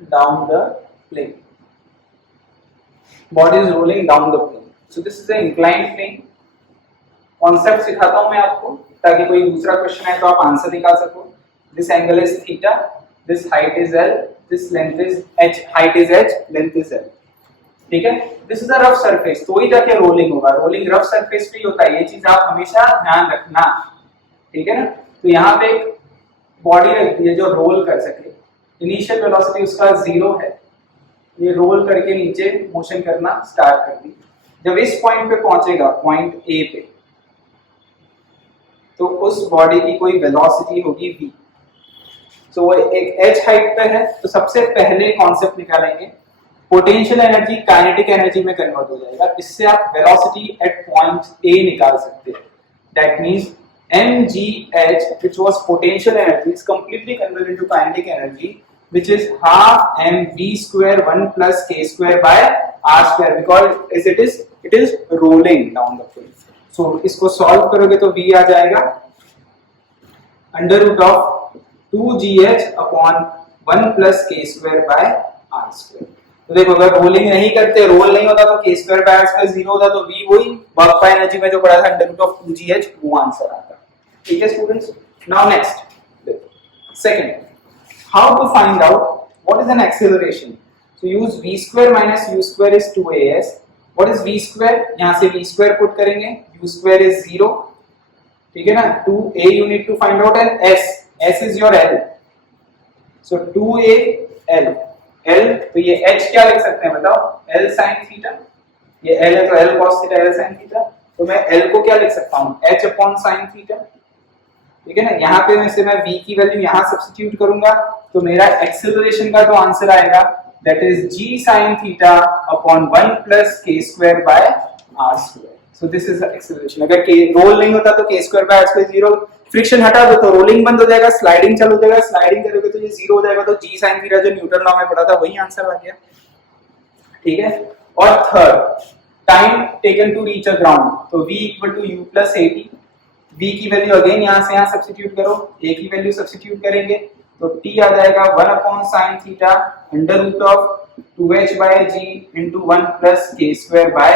down the plane, body is rolling down the plane, so this is an inclined plane। Concept सिखाता हूं मैं आपको ताकि कोई दूसरा क्वेश्चन आए तो आप आंसर निकाल सको। This angle is theta, this height is L, this length is h, height is h, length is L, ठीक है। This is a rough surface, तो ही जाके रोलिंग होगा, रोलिंग रफ सरफेस पे ही होता है, ये चीज आप हमेशा ध्यान रखना, ठीक है ना। तो यहाँ पे एक बॉडी रख दी है जो रोल कर सके, इनिशियल वेलोसिटी उसका 0 है, ये रोल करके नीचे मोशन करना स्टार्ट कर दी। जब इस पॉइंट पे पहुंचेगा, पॉइंट ए पे, तो उस बॉडी की कोई वेलोसिटी होगी v। तो वो एक h हाइट पे है, तो सबसे पहले कॉन्सेप्ट निकालेंगे, पोटेंशियल एनर्जी काइनेटिक एनर्जी में कन्वर्ट हो जाएगा, इससे आप वेलोसिटी एट पॉइंट ए निकाल सकते हैं। That means mgh which was potential energy is completely converted into kinetic energy which is half mv square 1 plus k square by r square, because as it is rolling down the plane। so इसको solve करोगे तो v आ जाएगा under root of 2gh upon 1 plus K square by R square. तो देखो अगर rolling नहीं करते, रोल नहीं होता तो के स्क्वायर बाय आर स्क्वायर 0 होता, तो v वही वर्क बाय एनर्जी में जो पढ़ा था अंडर रूट ऑफ 2gh, वो आंसर आता। ठीक है students, now next second, how to find out what is an acceleration. So use v square minus u square is 2as. What is v square? यहाँ से v square पुट करेंगे, u square is 0, ठीक है ना। 2a you need to find out and s is your l. So 2a l, तो ये h क्या लिख सकते हैं बताओ, l sin थीटा, ये l है तो l cos theta, l sin theta, तो मैं l को क्या लिख सकता हूँ, h अपॉन sin थीटा, ठीक है ना। यहाँ पे मैं v की वैल्यू यहाँ सब्स्टिट्यूट करूंगा, तो मेरा एक्सेलरेशन का जो आंसर आएगा that is g sin theta upon 1 plus k square by r square. So this is the acceleration. अगर k रोल नहीं होता तो k square by r square 0, friction हटा दो तो रोलिंग बंद हो जाएगा, स्लाइडिंग चालू हो जाएगा, स्लाइडिंग करोगे तो ये 0 हो जाएगा, तो g sin theta जो न्यूटन लॉ में पढ़ा था वही आंसर आ गया। ठीक है, और third, time taken to reach a ground, तो v equal to u plus at, v की वैल्यू अगेन यहाँ से यहाँ सब्स्टिट्यूट करो, a की वैल्यू सब्स्टिट्यूट करेंगे तो t आ जाएगा 1 upon sin theta under root of 2h by g into 1 plus k square by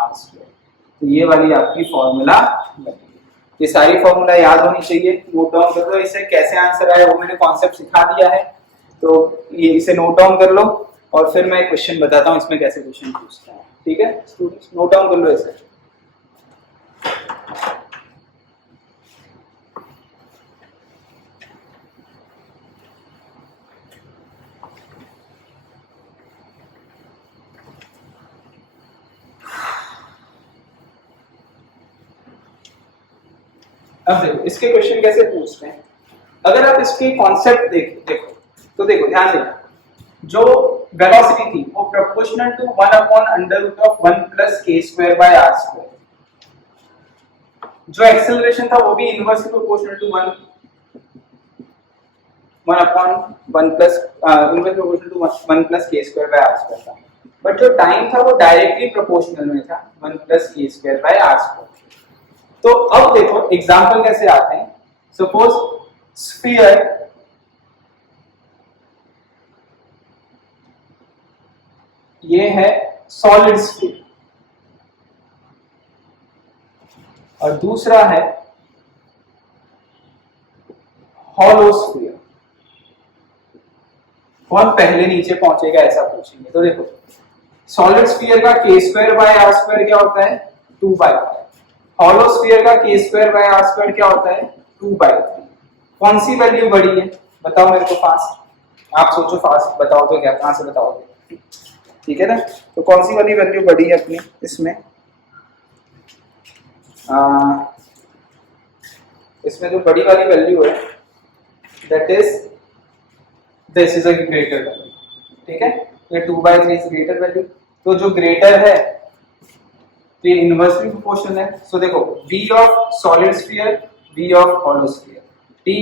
r square। तो ये वाली आपकी फॉर्मूला लगेगी। ये सारी फॉर्मूला याद होनी चाहिए, नोट डाउन कर लो। इसे कैसे आंसर आए वो मैंने कॉन्सेप्ट सिखा दिया है, तो ये इसे नोट डाउन कर लो और फिर मैं क्वेश्चन बताता हूँ इसमें कैसे क्वेश्चन पूछते हैं। ठीक है स्टूडेंट्स, नोट डाउन कर लो इसे। अब देखो इसके क्वेश्चन कैसे पूछते हैं। अगर आप इसके कॉन्सेप्ट देखो तो देखो ध्यान देना, जो वेलोसिटी थी वो proportional to 1 upon under root of 1 plus K square by R square. जो एक्सेलरेशन था वो भी inversely proportional to 1 upon 1 plus inversely proportional to 1 plus K square by R square था, बट जो टाइम था वो डायरेक्टली प्रोपोर्शनल में था 1 plus K square by R square. तो अब देखो एग्जांपल कैसे आते हैं। सपोज स्फीयर ये है सॉलिड स्फीयर और दूसरा है हॉलो स्फीयर, कौन पहले नीचे पहुंचेगा ऐसा पूछेंगे। तो देखो सॉलिड स्फीयर का के स्क्वायर बाय आर स्क्वायर क्या होता है 2/3, हॉलो स्फीयर का के स्क्वायर बाय आर स्क्वायर क्या होता है 2/3। कौन सी वैल्यू बड़ी है बताओ मेरे को फास्ट, आप सोचो फास्ट बताओ तो क्या कहां से बताओगे, ठीक है ना। तो कौन सी वाली वैल्यू बड़ी है अपनी इसमें, इसमें जो बड़ी वाली वैल्यू है that is this is a greater value, ठीक है। ये 2/3 इज ग्रेटर वैल्यू, तो जो ग्रेटर है तो ये इनवर्सली प्रोपोर्शनल है। सो देखो v of solid sphere, v of hollow sphere, t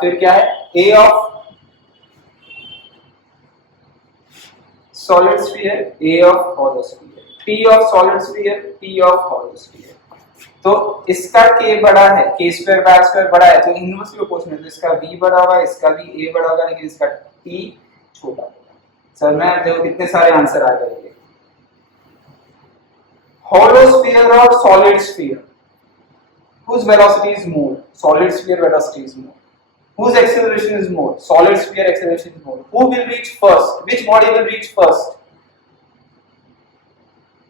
फिर क्या है a of solid sphere, a of hollow sphere, t of solid sphere, t of hollow sphere. तो इसका k बड़ा है, k square by r square बड़ा है, तो इनवर्सली प्रोपोर्शनल, तो इसका v बड़ा होगा, इसका भी a बड़ा होगा, लेकिन इसका t छोटा होगा। सर मैं देखो कितने सारे आंसर आ गए। Hollow sphere or solid sphere, whose velocity is more? Solid sphere velocity is more. Whose acceleration is more? Solid sphere acceleration is more. Who will reach first? Which body will reach first?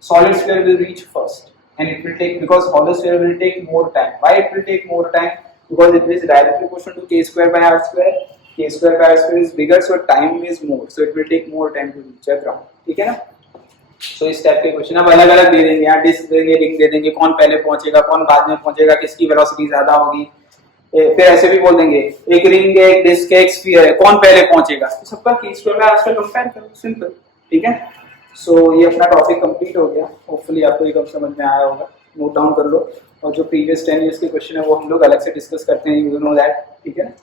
Solid sphere will reach first, and it will take, because hollow sphere will take more time. Why it will take more time? Because it is directly proportional to k square by r square. K square by r square is bigger, so time is more. So it will take more time to reach the ground. ठीक है ना? So इस type के question अब अलग अलग दे देंगे, यहाँ डिस्क देंगे, रिंग दे देंगे, कौन पहले पहुंचेगा, कौन बाद में पहुंचेगा, किसकी वेलोसिटी ज्यादा होगी। फिर ऐसे भी बोल देंगे एक रिंग है, एक डिस्क है, एक स्फीयर है, कौन पहले पहुंचेगा। तो सबका K square by R square compare करो, सिंपल। ठीक है, सो ये अपना टॉपिक कंप्लीट हो गया। होपफुली आपको ये कब समझ में आया होगा, नोट डाउन कर लो। और जो प्रीवियस 10 इयर्स के क्वेश्चन है वो हम लोग अलग से डिस्कस करते हैं, यू नो दैट। ठीक है।